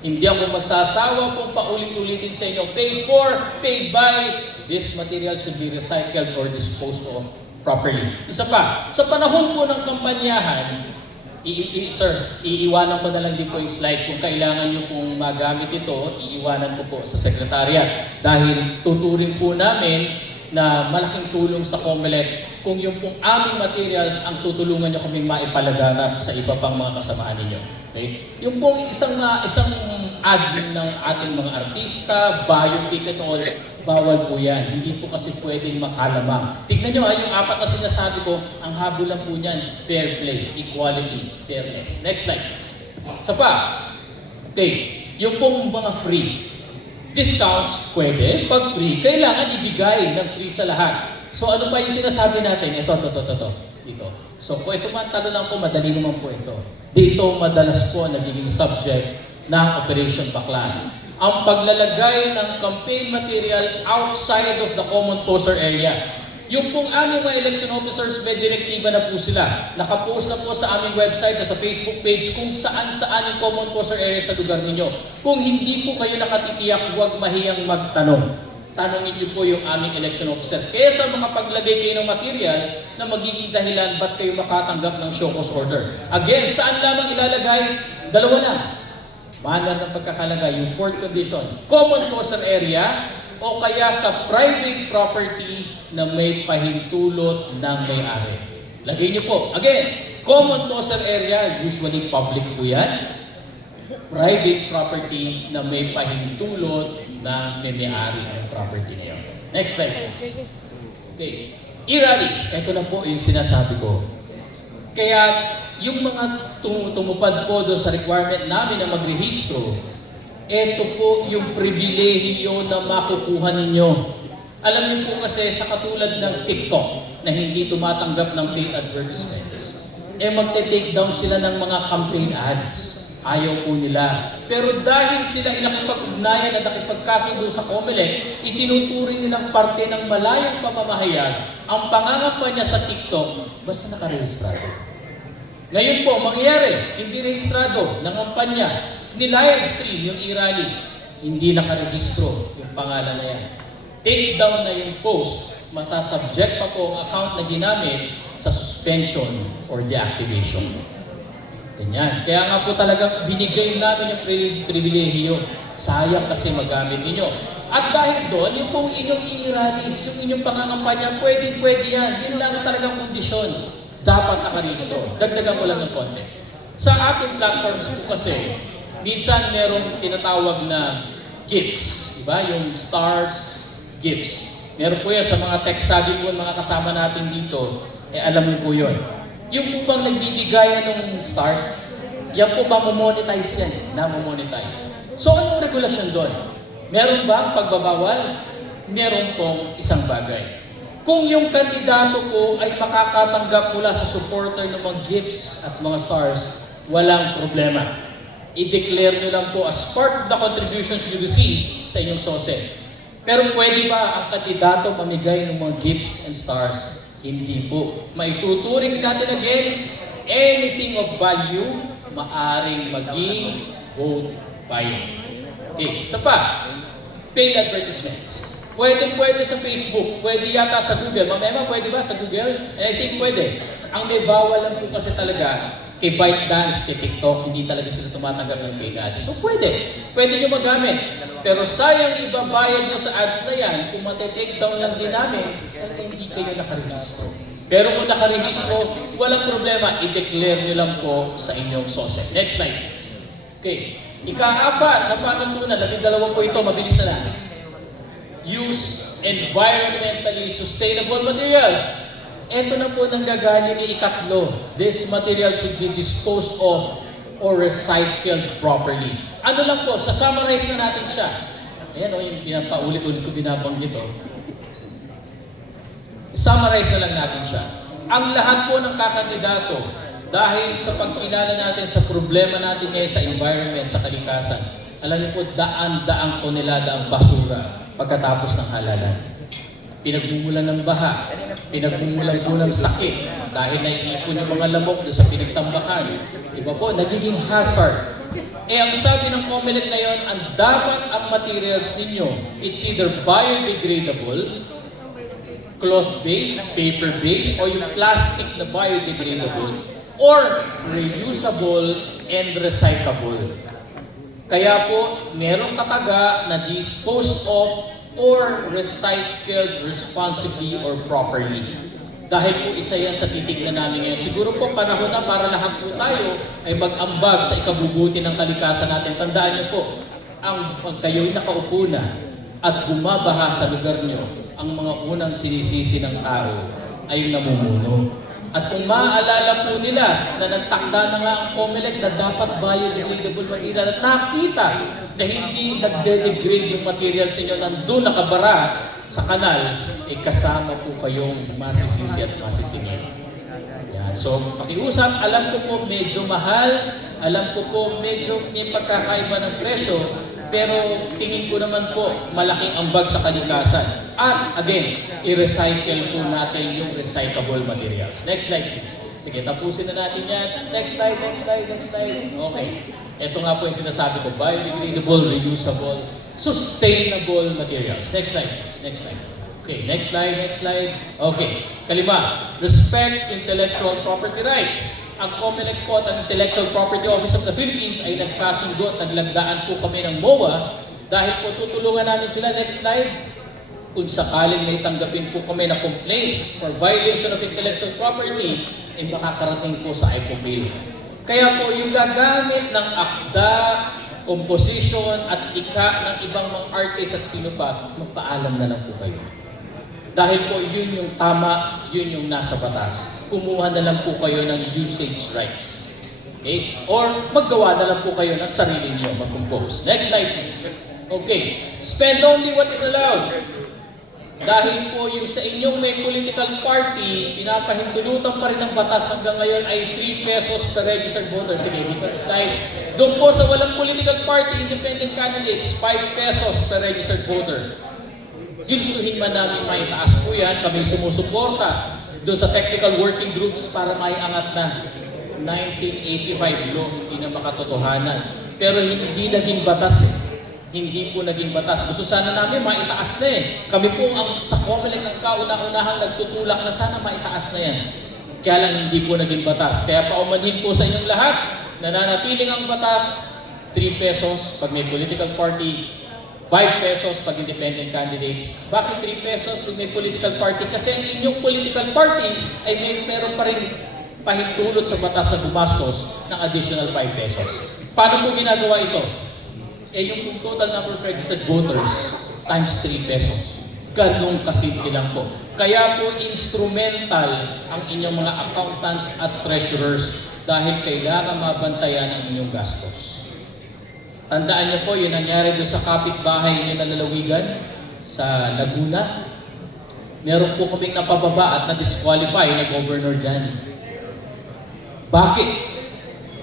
Hindi ako magsasawa kung paulit-ulitin sa inyo, paid for, paid by, this material should be recycled or disposed of properly. Isa pa, sa panahon po ng kampanyahan, sir, iiwanan ko na lang din po yung slide. Kung kailangan nyo pong magamit ito, iiwanan ko po sa sekretariat. Dahil tuturing po namin na malaking tulong sa COMELEC kung yung pong aming materials ang tutulungan nyo kaming maipalaganap sa iba pang mga kasamaan ninyo. Okay? Yung pong isang ad ng ating mga artista, biopic at all, bawal po yan. Hindi po kasi pwedeng makalamang. Tignan nyo yung apat na sinasabi ko, ang habol lang po niyan, fair play, equality, fairness. Next slide, please. Isa pa. Okay, yung pong mga free. Discounts, pwede. Pag free, kailangan ibigay ng free sa lahat. So ano pa yung sinasabi natin? Ito. Dito. So kung ito man tanong ko, madali naman po ito. Dito madalas po nagiging subject ng Operation Baklas. Ang paglalagay ng campaign material outside of the common poster area. Yung pong aming mga election officers, may direktiba na po sila. Nakapost na po sa aming website at sa Facebook page kung saan-saan yung common poster area sa lugar ninyo. Kung hindi po kayo nakatitiyak, huwag mahiyang magtanong. Tanongin niyo po yung aming election officer. Kesa makapaglagay kayo ng material na magiging dahilan ba't kayo makatanggap ng show cause order. Again, saan lamang ilalagay? Dalawa lang. Manner ng pagkakalagay, yung fourth condition, common poster area o kaya sa private property na may pahintulot ng may-ari. Lagay niyo po. Again, common poster area, usually public po yan. Private property na may pahintulot na may-ari ng property na yun. Next slide, please. Okay. E-rallies, ito na po yung sinasabi ko. Kaya yung mga tumupad po doon sa requirement namin na magrehistro, ito po yung pribilehiyo na makukuha ninyo. Alam niyo po kasi sa katulad ng TikTok na hindi tumatanggap ng paid advertisements, magte-take down sila ng mga campaign ads. Ayaw po nila. Pero dahil sila nakipag-ugnayan at nakipagkasundo sa COMELEC, itinuturing nilang parte ng malayang pamamahayag ang pangangampanya sa TikTok basta nakarehistrado. Ngayon po, mangyayari, hindi rehistrado, nangampanya, ni-live stream yung e-rally, hindi nakarehistro yung pangalan na yan. Take down na yung post, masasubject pa po ang account na ginamit sa suspension or deactivation. Ganyan. Kaya nga po talagang binigay namin yung pribilehiyo. Sayang kasi magamit ninyo. At dahil doon, yung pong inyong e-rallies, yung inyong pangangampanya, pwede yan. Yun lang talagang kondisyon. Dapat nakarehistro. Dagdagan ko lang ng konti. Sa ating platforms po kasi, minsan merong tinatawag na gifts. Diba? Yung stars, gifts. Meron po yan sa mga tech-savvy po, mga kasama natin dito, alam niyo po yun. Yung po bang nagbibigayan ng stars, yan po ba mamonetize yan? Na-monetize. So anong regulasyon doon? Meron bang pagbabawal? Meron pong isang bagay. Kung yung kandidato po ay makakatanggap mula sa supporter ng mga gifts at mga stars, walang problema. I-declare nyo lang po as part of the contributions you receive sa inyong SOSE. Pero pwede ba ang kandidato mamigay ng mga gifts and stars? Hindi po. Maituturing natin again, anything of value, maaring maging vote buying. Okay, isa pa, paid advertisements. Pwede sa Facebook, pwede yata sa Google. Mamaya pwede ba sa Google? I think pwede. Ang may bawal lang po kasi talaga kay ByteDance, kay TikTok, hindi talaga sila tumatanggap ng paid ads. So pwede nyo magamit. Pero sayang ibabayad nyo sa ads na yan, kung matitake down lang din namin, hindi kayo nakarehistro. Pero kung nakarehistro, walang problema, i-declare nyo lang po sa inyong SOSE. Next slide, please. Okay. Ika-apat na panuntunan, 12 po ito, mabilis na lang. Use environmentally sustainable materials. Ito na po nanggagaling ni ikatlo. This material should be disposed of or recycled properly. Ano lang po, sasummarize na natin siya. Ayan o, yung pinapaulit-ulit ko binabanggit o. Summarize na lang natin siya. Ang lahat po ng kakandidato, Dahil sa pagkilala natin sa problema natin ngayon sa environment, sa kalikasan, alam niyo po, daan-daang tonelada ang basura pagkatapos ng halalan. Pinagmumulan ng baha, pinagmumulan po ng sakit dahil naiipon yung mga lamok doon sa pinagtambakan. Iba po, nagiging hazard. Ang sabi ng COMELEC na yon, ang dapat ang materials ninyo, it's either biodegradable, cloth-based, paper-based, o yung plastic na biodegradable, or reusable and recyclable. Kaya po, merong kataga na disposed of or recycled responsibly or properly. Dahil po isa yan sa titignan namin ngayon. Siguro po panahon na para lahat po tayo ay mag-ambag sa ikabubuti ng kalikasan natin. Tandaan niyo po, pag kayo'y nakaupo na at bumabaha sa lugar niyo, ang mga unang sinisisi ng tao ay namumuno. At kung maaalala po nila na nagtakda na nga ang COMELEC na dapat biodegradable material at nakita na hindi nagde-degrade yung materials ninyo nandun nakabara sa kanal, kasama po kayong masisisi at masisingil. Yan. So, pakiusap, alam ko po medyo mahal, alam ko po medyo may pagkakaiba ng presyo, pero tingin ko naman po malaking ambag sa kalikasan. At again, i-recycle po natin yung recyclable materials. Next slide please. Sige, tapusin na natin yan. Next slide, next slide, next slide. Okay. Ito nga po yung sinasabi ko, biodegradable, reusable, sustainable materials. Next slide please. Next slide. Okay, next slide, next slide. Okay. Kalima, respect intellectual property rights. Ang COMELEC po at ang Intellectual Property Office of the Philippines ay nagkasundo at naglagdaan po kami ng MOA dahil po tutulungan namin sila. Next slide. Kung sakaling may tanggapin po kami na complaint for violation of intellectual property, ay makakarating po sa IPOPHIL. Kaya po yung gagamit ng akda, composition at ika ng ibang mga artist at sino pa, magpaalam na lang po kayo. Dahil po yun yung tama, yun yung nasa batas. Kumuha na lang po kayo ng usage rights. Okay? Or maggawa na lang po kayo ng sarili niyo, mag-compose. Next slide please. Okay. Spend only what is allowed. Dahil po yung sa inyong may political party, pinapahintulutan pa rin ng batas hanggang ngayon ay 3 pesos per registered voter. Sige, slide. Doon po sa walang political party, independent candidates, 5 pesos per registered voter. Gustuhin man namin maitaas po yan, kami sumusuporta doon sa technical working groups para maiangat na 1985 law, hindi na makatotohanan. Pero hindi naging batas eh. Hindi po naging batas. Gusto sana namin maitaas na eh. Kami po sa COMELEC ang kauna-unahang nagtutulak na sana maitaas na yan. Kaya lang hindi po naging batas. Kaya paumanhin po sa inyong lahat, nananatiling ang batas, 3 pesos pag may political party, 5 pesos pag independent candidates. Bakit 3 pesos yung may political party? Kasi ang inyong political party ay meron pa rin pahintulot sa batas sa gumastos ng additional 5 pesos. Paano po ginagawa ito? Yung total number of registered voters times 3 pesos. Ganun kasimple lang po. Kaya po instrumental ang inyong mga accountants at treasurers dahil kailangan mabantayan ang inyong gastos. Tandaan niyo po, yung nangyari doon sa kapitbahay niyo na lalawigan sa Laguna. Meron po kaming napababa at na-disqualify na governor dyan. Bakit?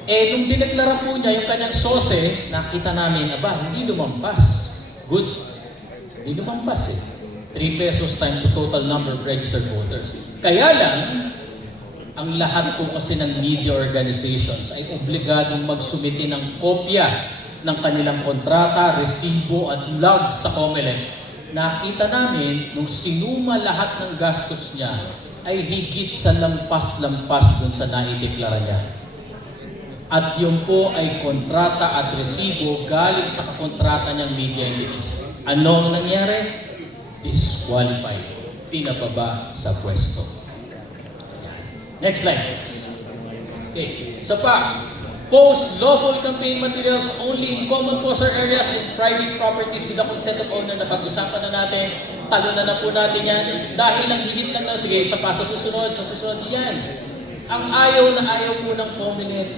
Nung dineklara po niya yung kanyang sose, nakita namin, hindi lumampas. Good. Hindi lumampas eh. 3 pesos times the total number of registered voters. Kaya lang, ang lahat po kasi ng media organizations ay obligadong magsumiti ng kopya ng kanilang kontrata, resibo at log sa COMELEC. Nakita namin, nung sinuma lahat ng gastos niya, ay higit sa lampas-lampas dun sa naideklara niya. At yun po ay kontrata at resibo galing sa kontrata niyang media entities. Ano ang nangyari? Disqualified. Pinababa sa pwesto. Next slide, please. Okay. Isa pa. Post lawful campaign materials only in common poster areas and private properties with the consent of owner na pag-usapan na natin. Talunan na po natin yan. Dahil lang higit lang na, sige, isa pa sa susunod yan. Ang ayaw po ng COMELEC,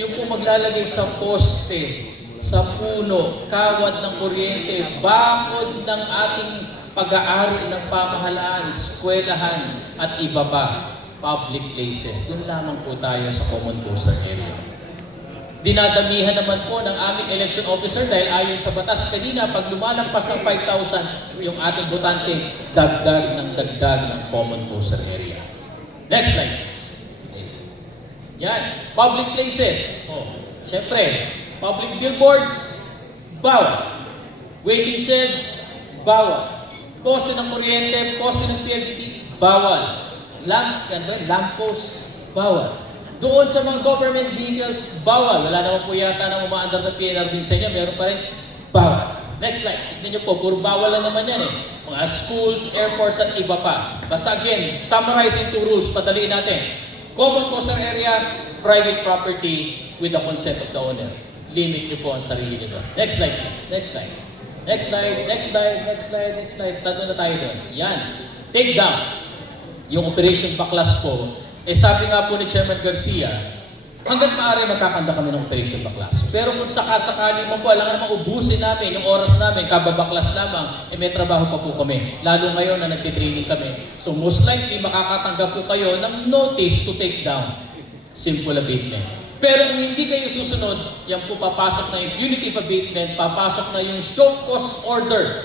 yung po maglalagay sa poste, sa puno, kawad ng kuryente, bakod ng ating pag-aari ng pamahalaan, eskwelahan, at iba pa. public places, doon lamang po tayo sa common coastal area. Dinadamihan naman po ng aming election officer dahil ayon sa batas kanina, pag lumalampas ng 5,000 yung ating botante, dagdag ng common coastal area. Next slide, please. Yan, public places. Siyempre, public billboards, bawal. Waiting sheds, bawal. Poste ng kuryente, poste ng PLDT, bawal. Lamppost, bawal. Doon sa mga government vehicles, bawal. Wala naman po yata na umaandar ng PNRD sa inyo, meron pa rin, bawal. Next slide. Tignan nyo po, puro bawal lang naman yan eh. Mga schools, airports, at iba pa. Basta again, summarizing 2 rules, padaliin natin. Common coastal area, private property with the consent of the owner. Limit nyo po ang sarili nyo. Next slide, please. Next slide. Next slide, next slide, next slide, next slide. Tatlo na tayo doon. Yan. Take down. Yung Operation Baklas po, sabi nga po ni Chairman Garcia, hanggat maaari magkakanda kami ng Operation Baklas. Pero kung sakasakali mo po, alam nga naman ubusin namin yung oras namin, kababaklas lamang, may trabaho pa po kami. Lalo ngayon na nagtitraining kami. So most likely, makakatanggap po kayo ng notice to take down. Simple abatement. Pero kung hindi kayo susunod, yan po papasok na yung punitive abatement, papasok na yung show cause order.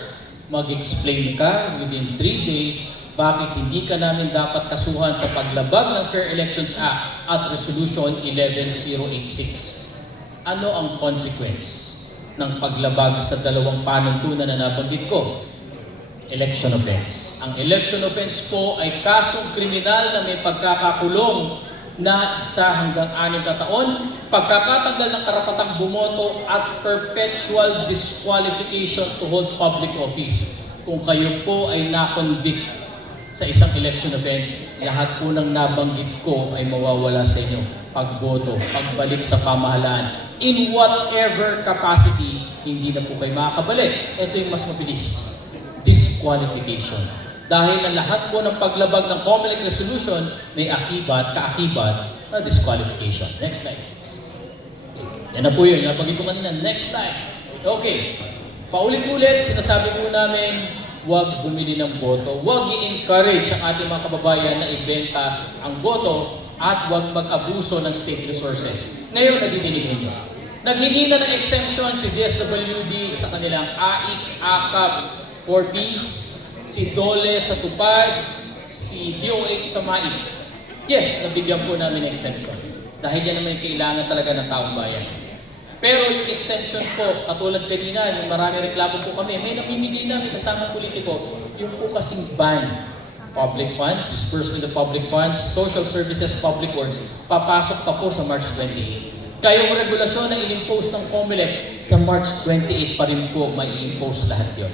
Mag-explain ka within 3 days, bakit hindi ka namin dapat kasuhan sa paglabag ng Fair Elections Act at Resolution 11086. Ano ang consequence ng paglabag sa dalawang panuntunan na nabanggit ko? Election offense. Ang election offense po ay kasong kriminal na may pagkakakulong na 1 hanggang 6 na taon, pagkakatanggal ng karapatang bumoto at perpetual disqualification to hold public office. Kung kayo po ay na-convict sa isang election offense, lahat po ng nabanggit ko ay mawawala sa inyo. Pagboto, pagbalik sa pamahalaan, in whatever capacity, hindi na po kayo makakabalik. Ito yung mas mabilis. Disqualification. Dahil ang lahat po ng paglabag ng COMELEC resolution may kaakibat na disqualification. Next slide, please. Okay. Yan na po yun. Nabanggit ko kanina. Next slide. Okay. Paulit-ulit, sinasabi po namin, huwag bumili ng boto, huwag i-encourage ang ating mga kababayan na ibenta ang boto at huwag mag-abuso ng state resources. Ngayon, nadidinig ninyo. Naghingi na ng exemption si DSWD sa kanilang AIX, AKAP, 4Ps, si DOLE sa Tupad, si DOH sa MAI. Yes, nabigyan po namin ng exemption. Dahil yan naman yung kailangan talaga ng taong bayan. Pero yung exemption po, katulad kanina, yung marami reklamo po kami, may namimigay namin kasama politiko, yung po kasing ban, public funds, disbursement of public funds, social services, public works, papasok pa po sa March 28. Kayong regulasyon na in-impose ng COMELEC, sa March 28 pa rin po may i-impose lahat yun.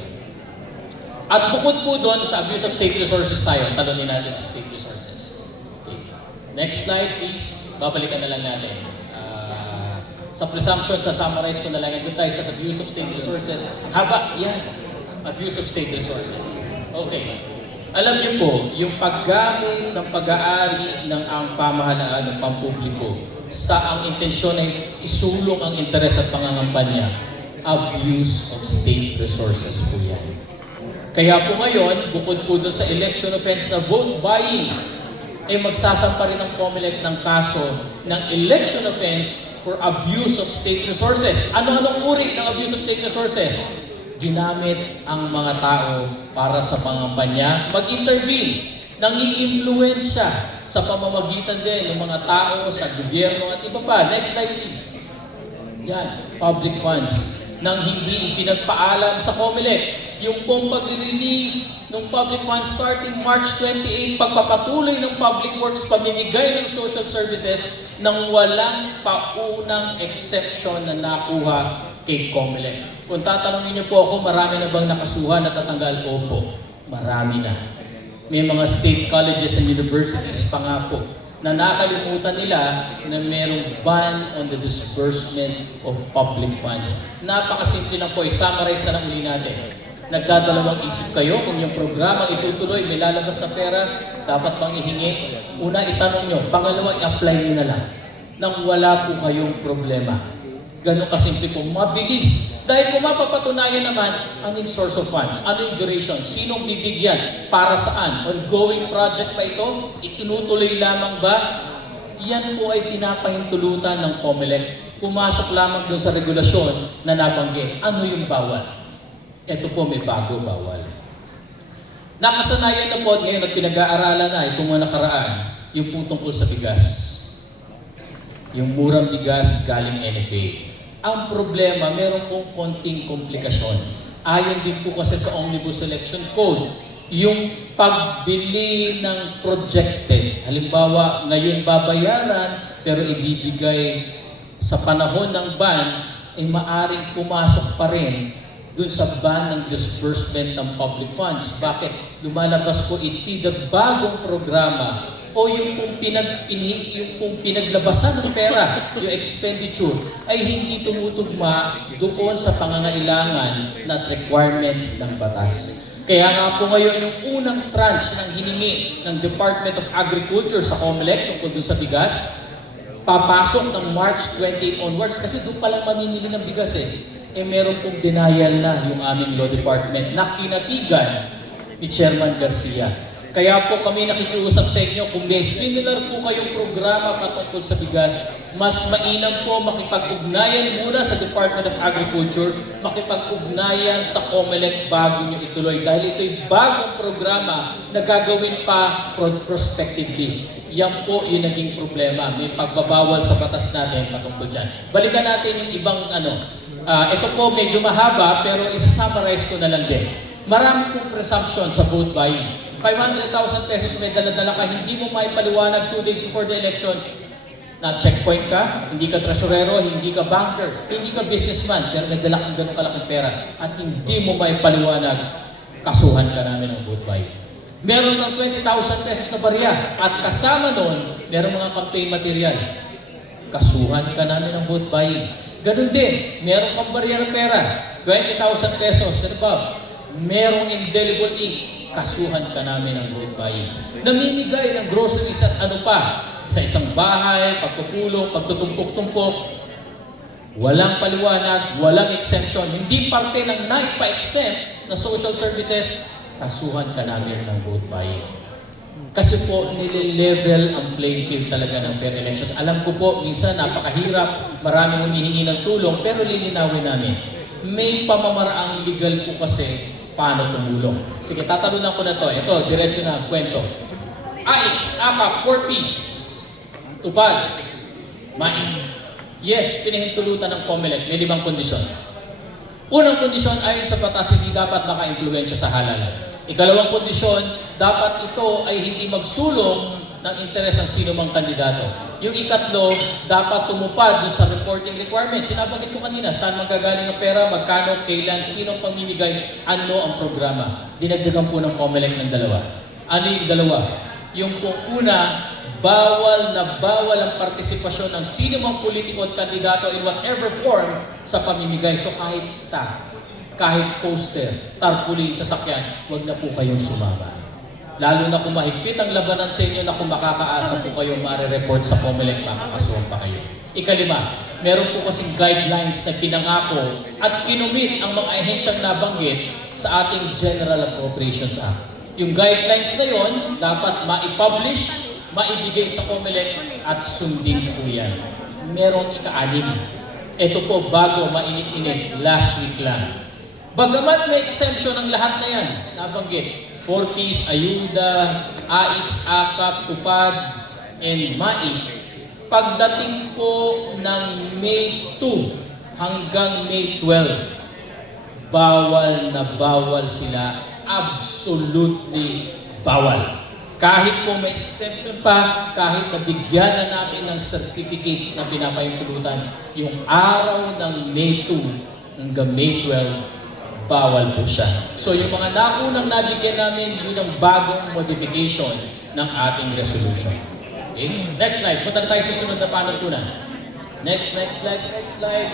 At bukod po doon sa abuse of state resources tayo, talunin natin sa state resources. Okay. Next slide please, babalikan na lang natin. Sa presumption, sa-summarize ko na lang. Doon tayo sa abuse of state resources. Haba, yan. Abuse of state resources. Okay. Alam niyo po, yung paggamit ng pag-aari ng ang pamahalaan ng pampubliko sa ang intensyon ay isulong ang interes at pangangampanya, abuse of state resources po yan. Kaya po ngayon, bukod po doon sa election offense na vote buying, ay magsasampa rin ng COMELEC ng kaso ng election offense for abuse of state resources. Ano-anong uri ng abuse of state resources? Ginamit ang mga tao para sa pangampanya, mag-intervene, nang-i-influensya sa pamamagitan din ng mga tao sa gobyerno at iba pa. Next slide please. Yan, public funds nang hindi ipinagpaalam sa COMELEC. Yung pong pag-release ng public funds starting March 28, pagpapatuloy ng public works, pamimigay ng social services nang walang paunang exception na nakuha kay COMELEC. Kung tatanungin niyo po ako, marami na bang nakasuhan at natanggal? Opo, marami na. May mga state colleges and universities pa nga po na nakalimutan nila na merong ban on the disbursement of public funds. Napakasimple lang po, i-summarize na lang uli natin. Nagdadalawang isip kayo kung yung programang itutuloy, may lalabas na pera, dapat bang ihingi? Una, itanong nyo. Pangalawa, i-apply nyo na lang nang wala po kayong problema. Ganun kasimple po, mabilis Dahil kung mapapatunayan naman, ano yung source of funds? Ano yung duration? Sinong bibigyan? Para saan? Ongoing project ba ito? Itinutuloy lamang ba? Yan po ay pinapahintulutan ng COMELEC. Pumasok lamang dun sa regulasyon na nabanggit. Ano yung bawal? Ito po may bago bawal. Nakasanayan na po at ngayon at pinag-aaralan na itong mga nakaraan, yung po tungkol sa bigas. Yung murang bigas galing NFA. Ang problema, meron pong konting komplikasyon. Ayon din po kasi sa Omnibus Election Code, yung pagbili ng projected, halimbawa ngayon babayaran pero ibibigay sa panahon ng ban, ay maaring pumasok pa rin dun sa ban ng disbursement ng public funds. Bakit? Lumalabas po it's either bagong programa o yung pong pinaglabasan ng pera, yung expenditure, ay hindi tumutugma doon sa pangangailangan at requirements ng batas. Kaya nga po ngayon yung unang tranche ng hiningi ng Department of Agriculture sa COMELEC tungkol doon sa bigas, papasok ng March 28 onwards kasi doon palang mamimili ng bigas meron pong denial na yung aming law department na kinatigan ni Chairman Garcia. Kaya po kami nakikiusap sa inyo, kung may similar po kayong programa patungkol sa bigas, mas mainam po makipag-ugnayan muna sa Department of Agriculture, makipag-ugnayan sa COMELEC bago nyo ituloy. Dahil ito'y bagong programa na gagawin pa prospectively. Yan po yung naging problema. May pagbabawal sa batas natin patungkol dyan. Balikan natin yung ibang ito po medyo mahaba pero isa-summarize ko na lang din. Marami pong presumption sa vote buying. 500,000 pesos may dala-dala ka, hindi mo maipaliwanag 2 days before the election na checkpoint ka, hindi ka tresurero, hindi ka banker, hindi ka businessman, pero nagdala kang ganun kalaking pera at hindi mo maipaliwanag, kasuhan ka namin ng vote buying. Meron kang 20,000 pesos na barya at kasama doon, meron mga campaign material. Kasuhan ka namin ng vote buying. Ganun din, meron kang barya ng pera, 20,000 pesos, ano ba? Merong indelible ink, kasuhan ka namin ng vote buying. Namimigay ng groceries at ano pa, sa isang bahay, pagpupulong, pagtutumpok-tumpok, walang paliwanag, walang exemption, hindi parte ng naipa-exempt na social services, kasuhan ka namin ng vote buying. Kasi po, nile-level ang playing field talaga ng fair elections. Alam ko po, minsan napakahirap, maraming humihingi ng tulong, pero lilinawin namin. May pamamaraang legal po kasi paano tumulong. Sige, tatalunan ko na to. Ito, diretso na kwento. AIX, AKAP, 4Ps. Tupad. Yes, pinahintulutan ng COMELEC. May 5 kondisyon. Unang kondisyon, ayon sa batas, hindi dapat naka-impluensya sa halalan. Ikalawang kondisyon, dapat ito ay hindi magsulong ng interes ng sino mang kandidato. Yung ikatlo, dapat tumupad sa reporting requirements. Sinabanggit ko kanina, saan magagaling ang pera, magkano, kailan, sinong pamimigay, ano ang programa. Dinagdagan po ng COMELEC ng 2. Ano yung 2? Yung po una, bawal ang partisipasyon ng sino mang politiko at kandidato in whatever form sa pamimigay. So kahit staff, kahit poster, tarpaulin, sasakyan, wag na po kayong sumama. Lalo na kung mahigpit ang labanan sa inyo na kung makakaasa po kayong mare-report sa COMELEC, makakasuhan pa kayo. Ikalima, meron po kasing guidelines na pinangako at kinumit ang mga ahensyang nabanggit sa ating General Appropriations Act. Yung guidelines na yon dapat ma-publish, maibigay sa COMELEC at sundin po yan. Merong ika-6. Ito po bago mainit-init, last week lang. Bagamat may exemption ang lahat na yan, nabanggit. 4Ps, Ayuda, AIX, AKAP, Tupad, and MAI. Pagdating po ng May 2 hanggang May 12, bawal na bawal sila. Absolutely bawal. Kahit po may exception pa, kahit nabigyan na namin ng certificate na pinapahintulutan, yung araw ng May 2 hanggang May 12, bawal po siya. So yung mga naunang nabigyan namin, yun ang bagong modification ng ating resolution. Okay? Next slide. Punta na tayo sa sunod na panuntunan. Next slide.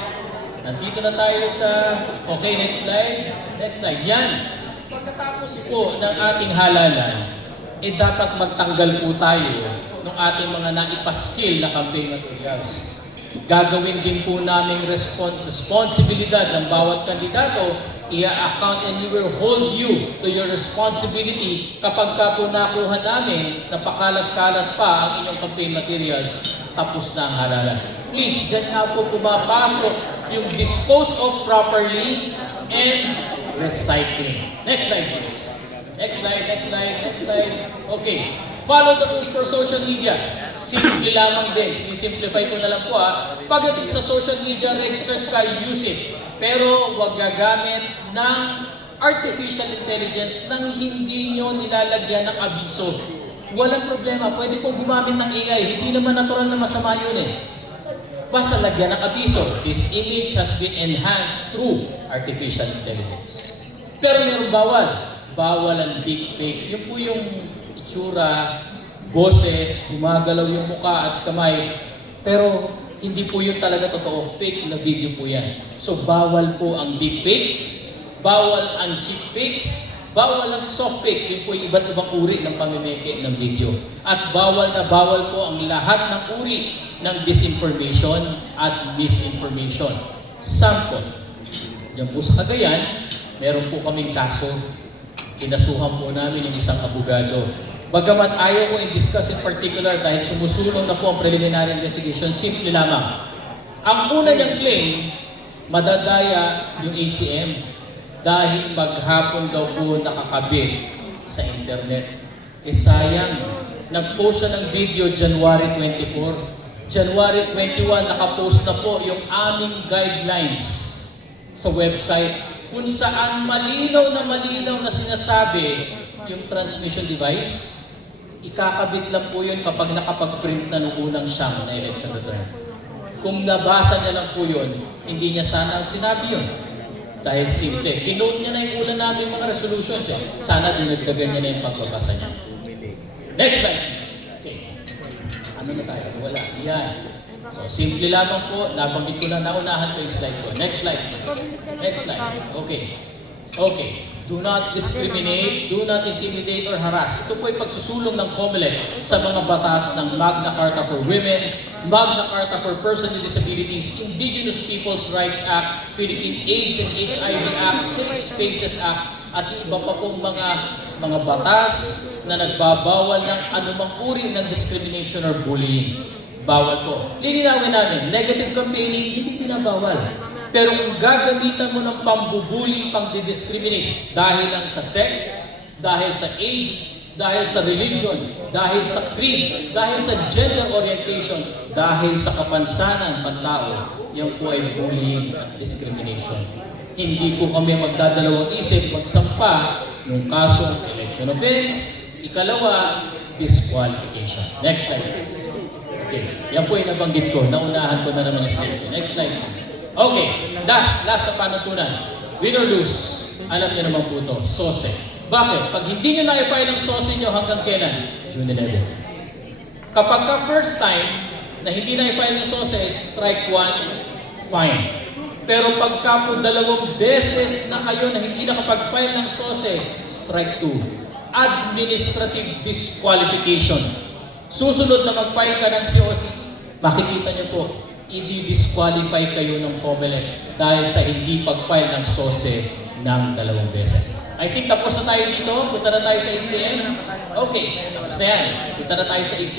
Nandito na tayo sa... Okay, next slide. Yan. Pagkatapos po ng ating halalan, dapat magtanggal po tayo ng ating mga naipaskill na campaign materials. Gagawin din po naming responsibilidad ng bawat kandidato, i-account and we will hold you to your responsibility kapag ka po nakuha namin na pakalat-kalat pa ang inyong campaign materials, tapos na ang halalan. Please, dyan nga po pumapasok yung dispose of properly and recycling. Next slide, please. Next slide, next slide, next slide. Okay. Follow the rules for social media. Simple lamang din. Sinisimplify ko na lang po Pagdating sa social media, register ka, use it. Pero huwag gagamit ng artificial intelligence nang hindi nyo nilalagyan ng abiso. Walang problema. Pwede po gumamit ng AI. Hindi naman natural na masama yun Basta lagyan ng abiso. This image has been enhanced through artificial intelligence. Pero meron bawal. Bawal ang deepfake. Yun po yung itsura, boses, gumagalaw yung muka at kamay. Pero hindi po yun talaga totoo. Fake na video po yan. So bawal po ang deepfakes, bawal ang cheap fakes, bawal ang soft fakes. Yun po yung iba't ibang uri ng pamimeke ng video. At bawal na bawal po ang lahat ng uri ng disinformation at misinformation. Sample. Yan po sa Cagayan, meron po kaming kaso. Kinasuhan po namin yung isang abogado. Bagamat ayaw ko i-discuss in particular dahil sumusulong na po ang preliminary investigation, simple lamang. Ang una niyang claim, madadaya yung ACM dahil maghapon daw po nakakabit sa internet. Sayang, nag-post siya ng video January 24. January 21, nakapost na po yung aming guidelines sa website kung saan malinaw na sinasabi yung transmission device, ikakabit lang po yun kapag nakapag-print na nung unang siyang na election return. Kung nabasa niya lang po yun, hindi niya sana sinabi yun. Dahil simple. Kinote niya na yung una namin mga resolutions Sana dinagdagan niya na yung pagbabasa niya. Next slide, please. Okay. Ano na tayo? Wala. Yan. So, simple lamang po. Nabanggit ko na naunahan ko yung slide ko. Next slide, please. Next slide. Okay. Okay. Do not discriminate, do not intimidate or harass. Ito po ay pagsusulong ng COMELEC sa mga batas ng Magna Carta for Women, Magna Carta for Persons with Disabilities, Indigenous Peoples' Rights Act, Philippine AIDS and HIV Act, Safe Spaces Act, at iba pa pong mga batas na nagbabawal ng anumang uri ng discrimination or bullying. Bawal po. Lilinawin namin, negative campaigning, hindi pinabawal. Pero kung gagamitan mo ng pambubuli, pang-discriminate, dahil lang sa sex, dahil sa age, dahil sa religion, dahil sa creed, dahil sa gender orientation, dahil sa kapansanan ng tao, yan po ay bullying at discrimination. Hindi po kami magdadalawang isip magsampa ng kasong election offense. Ikalawa, disqualification. Next slide, please. Okay, yan po yung nabanggit ko. Naunahan ko na naman yung slide ko. Next slide, please. Okay, last sa panuntunan. Win or lose, alam niyo naman po ito, SOSE. Bakit? Pag hindi niyo na-file ang SOSE niyo hanggang kailan? June 11. Kapag ka first time na hindi na-file ng SOSE, strike 1, fine. Pero pagka po 2 beses na kayo na hindi nakapag-file ng SOSE, strike 2. Administrative disqualification. Susunod na mag-file ka ng COC, makikita niyo po, i-disqualify kayo ng COMELEC dahil sa hindi pag-file ng SOSE ng 2 beses. I think tapos na tayo dito. Punta na tayo sa ACM. Okay, tapos na yan. Punta na tayo sa ACM.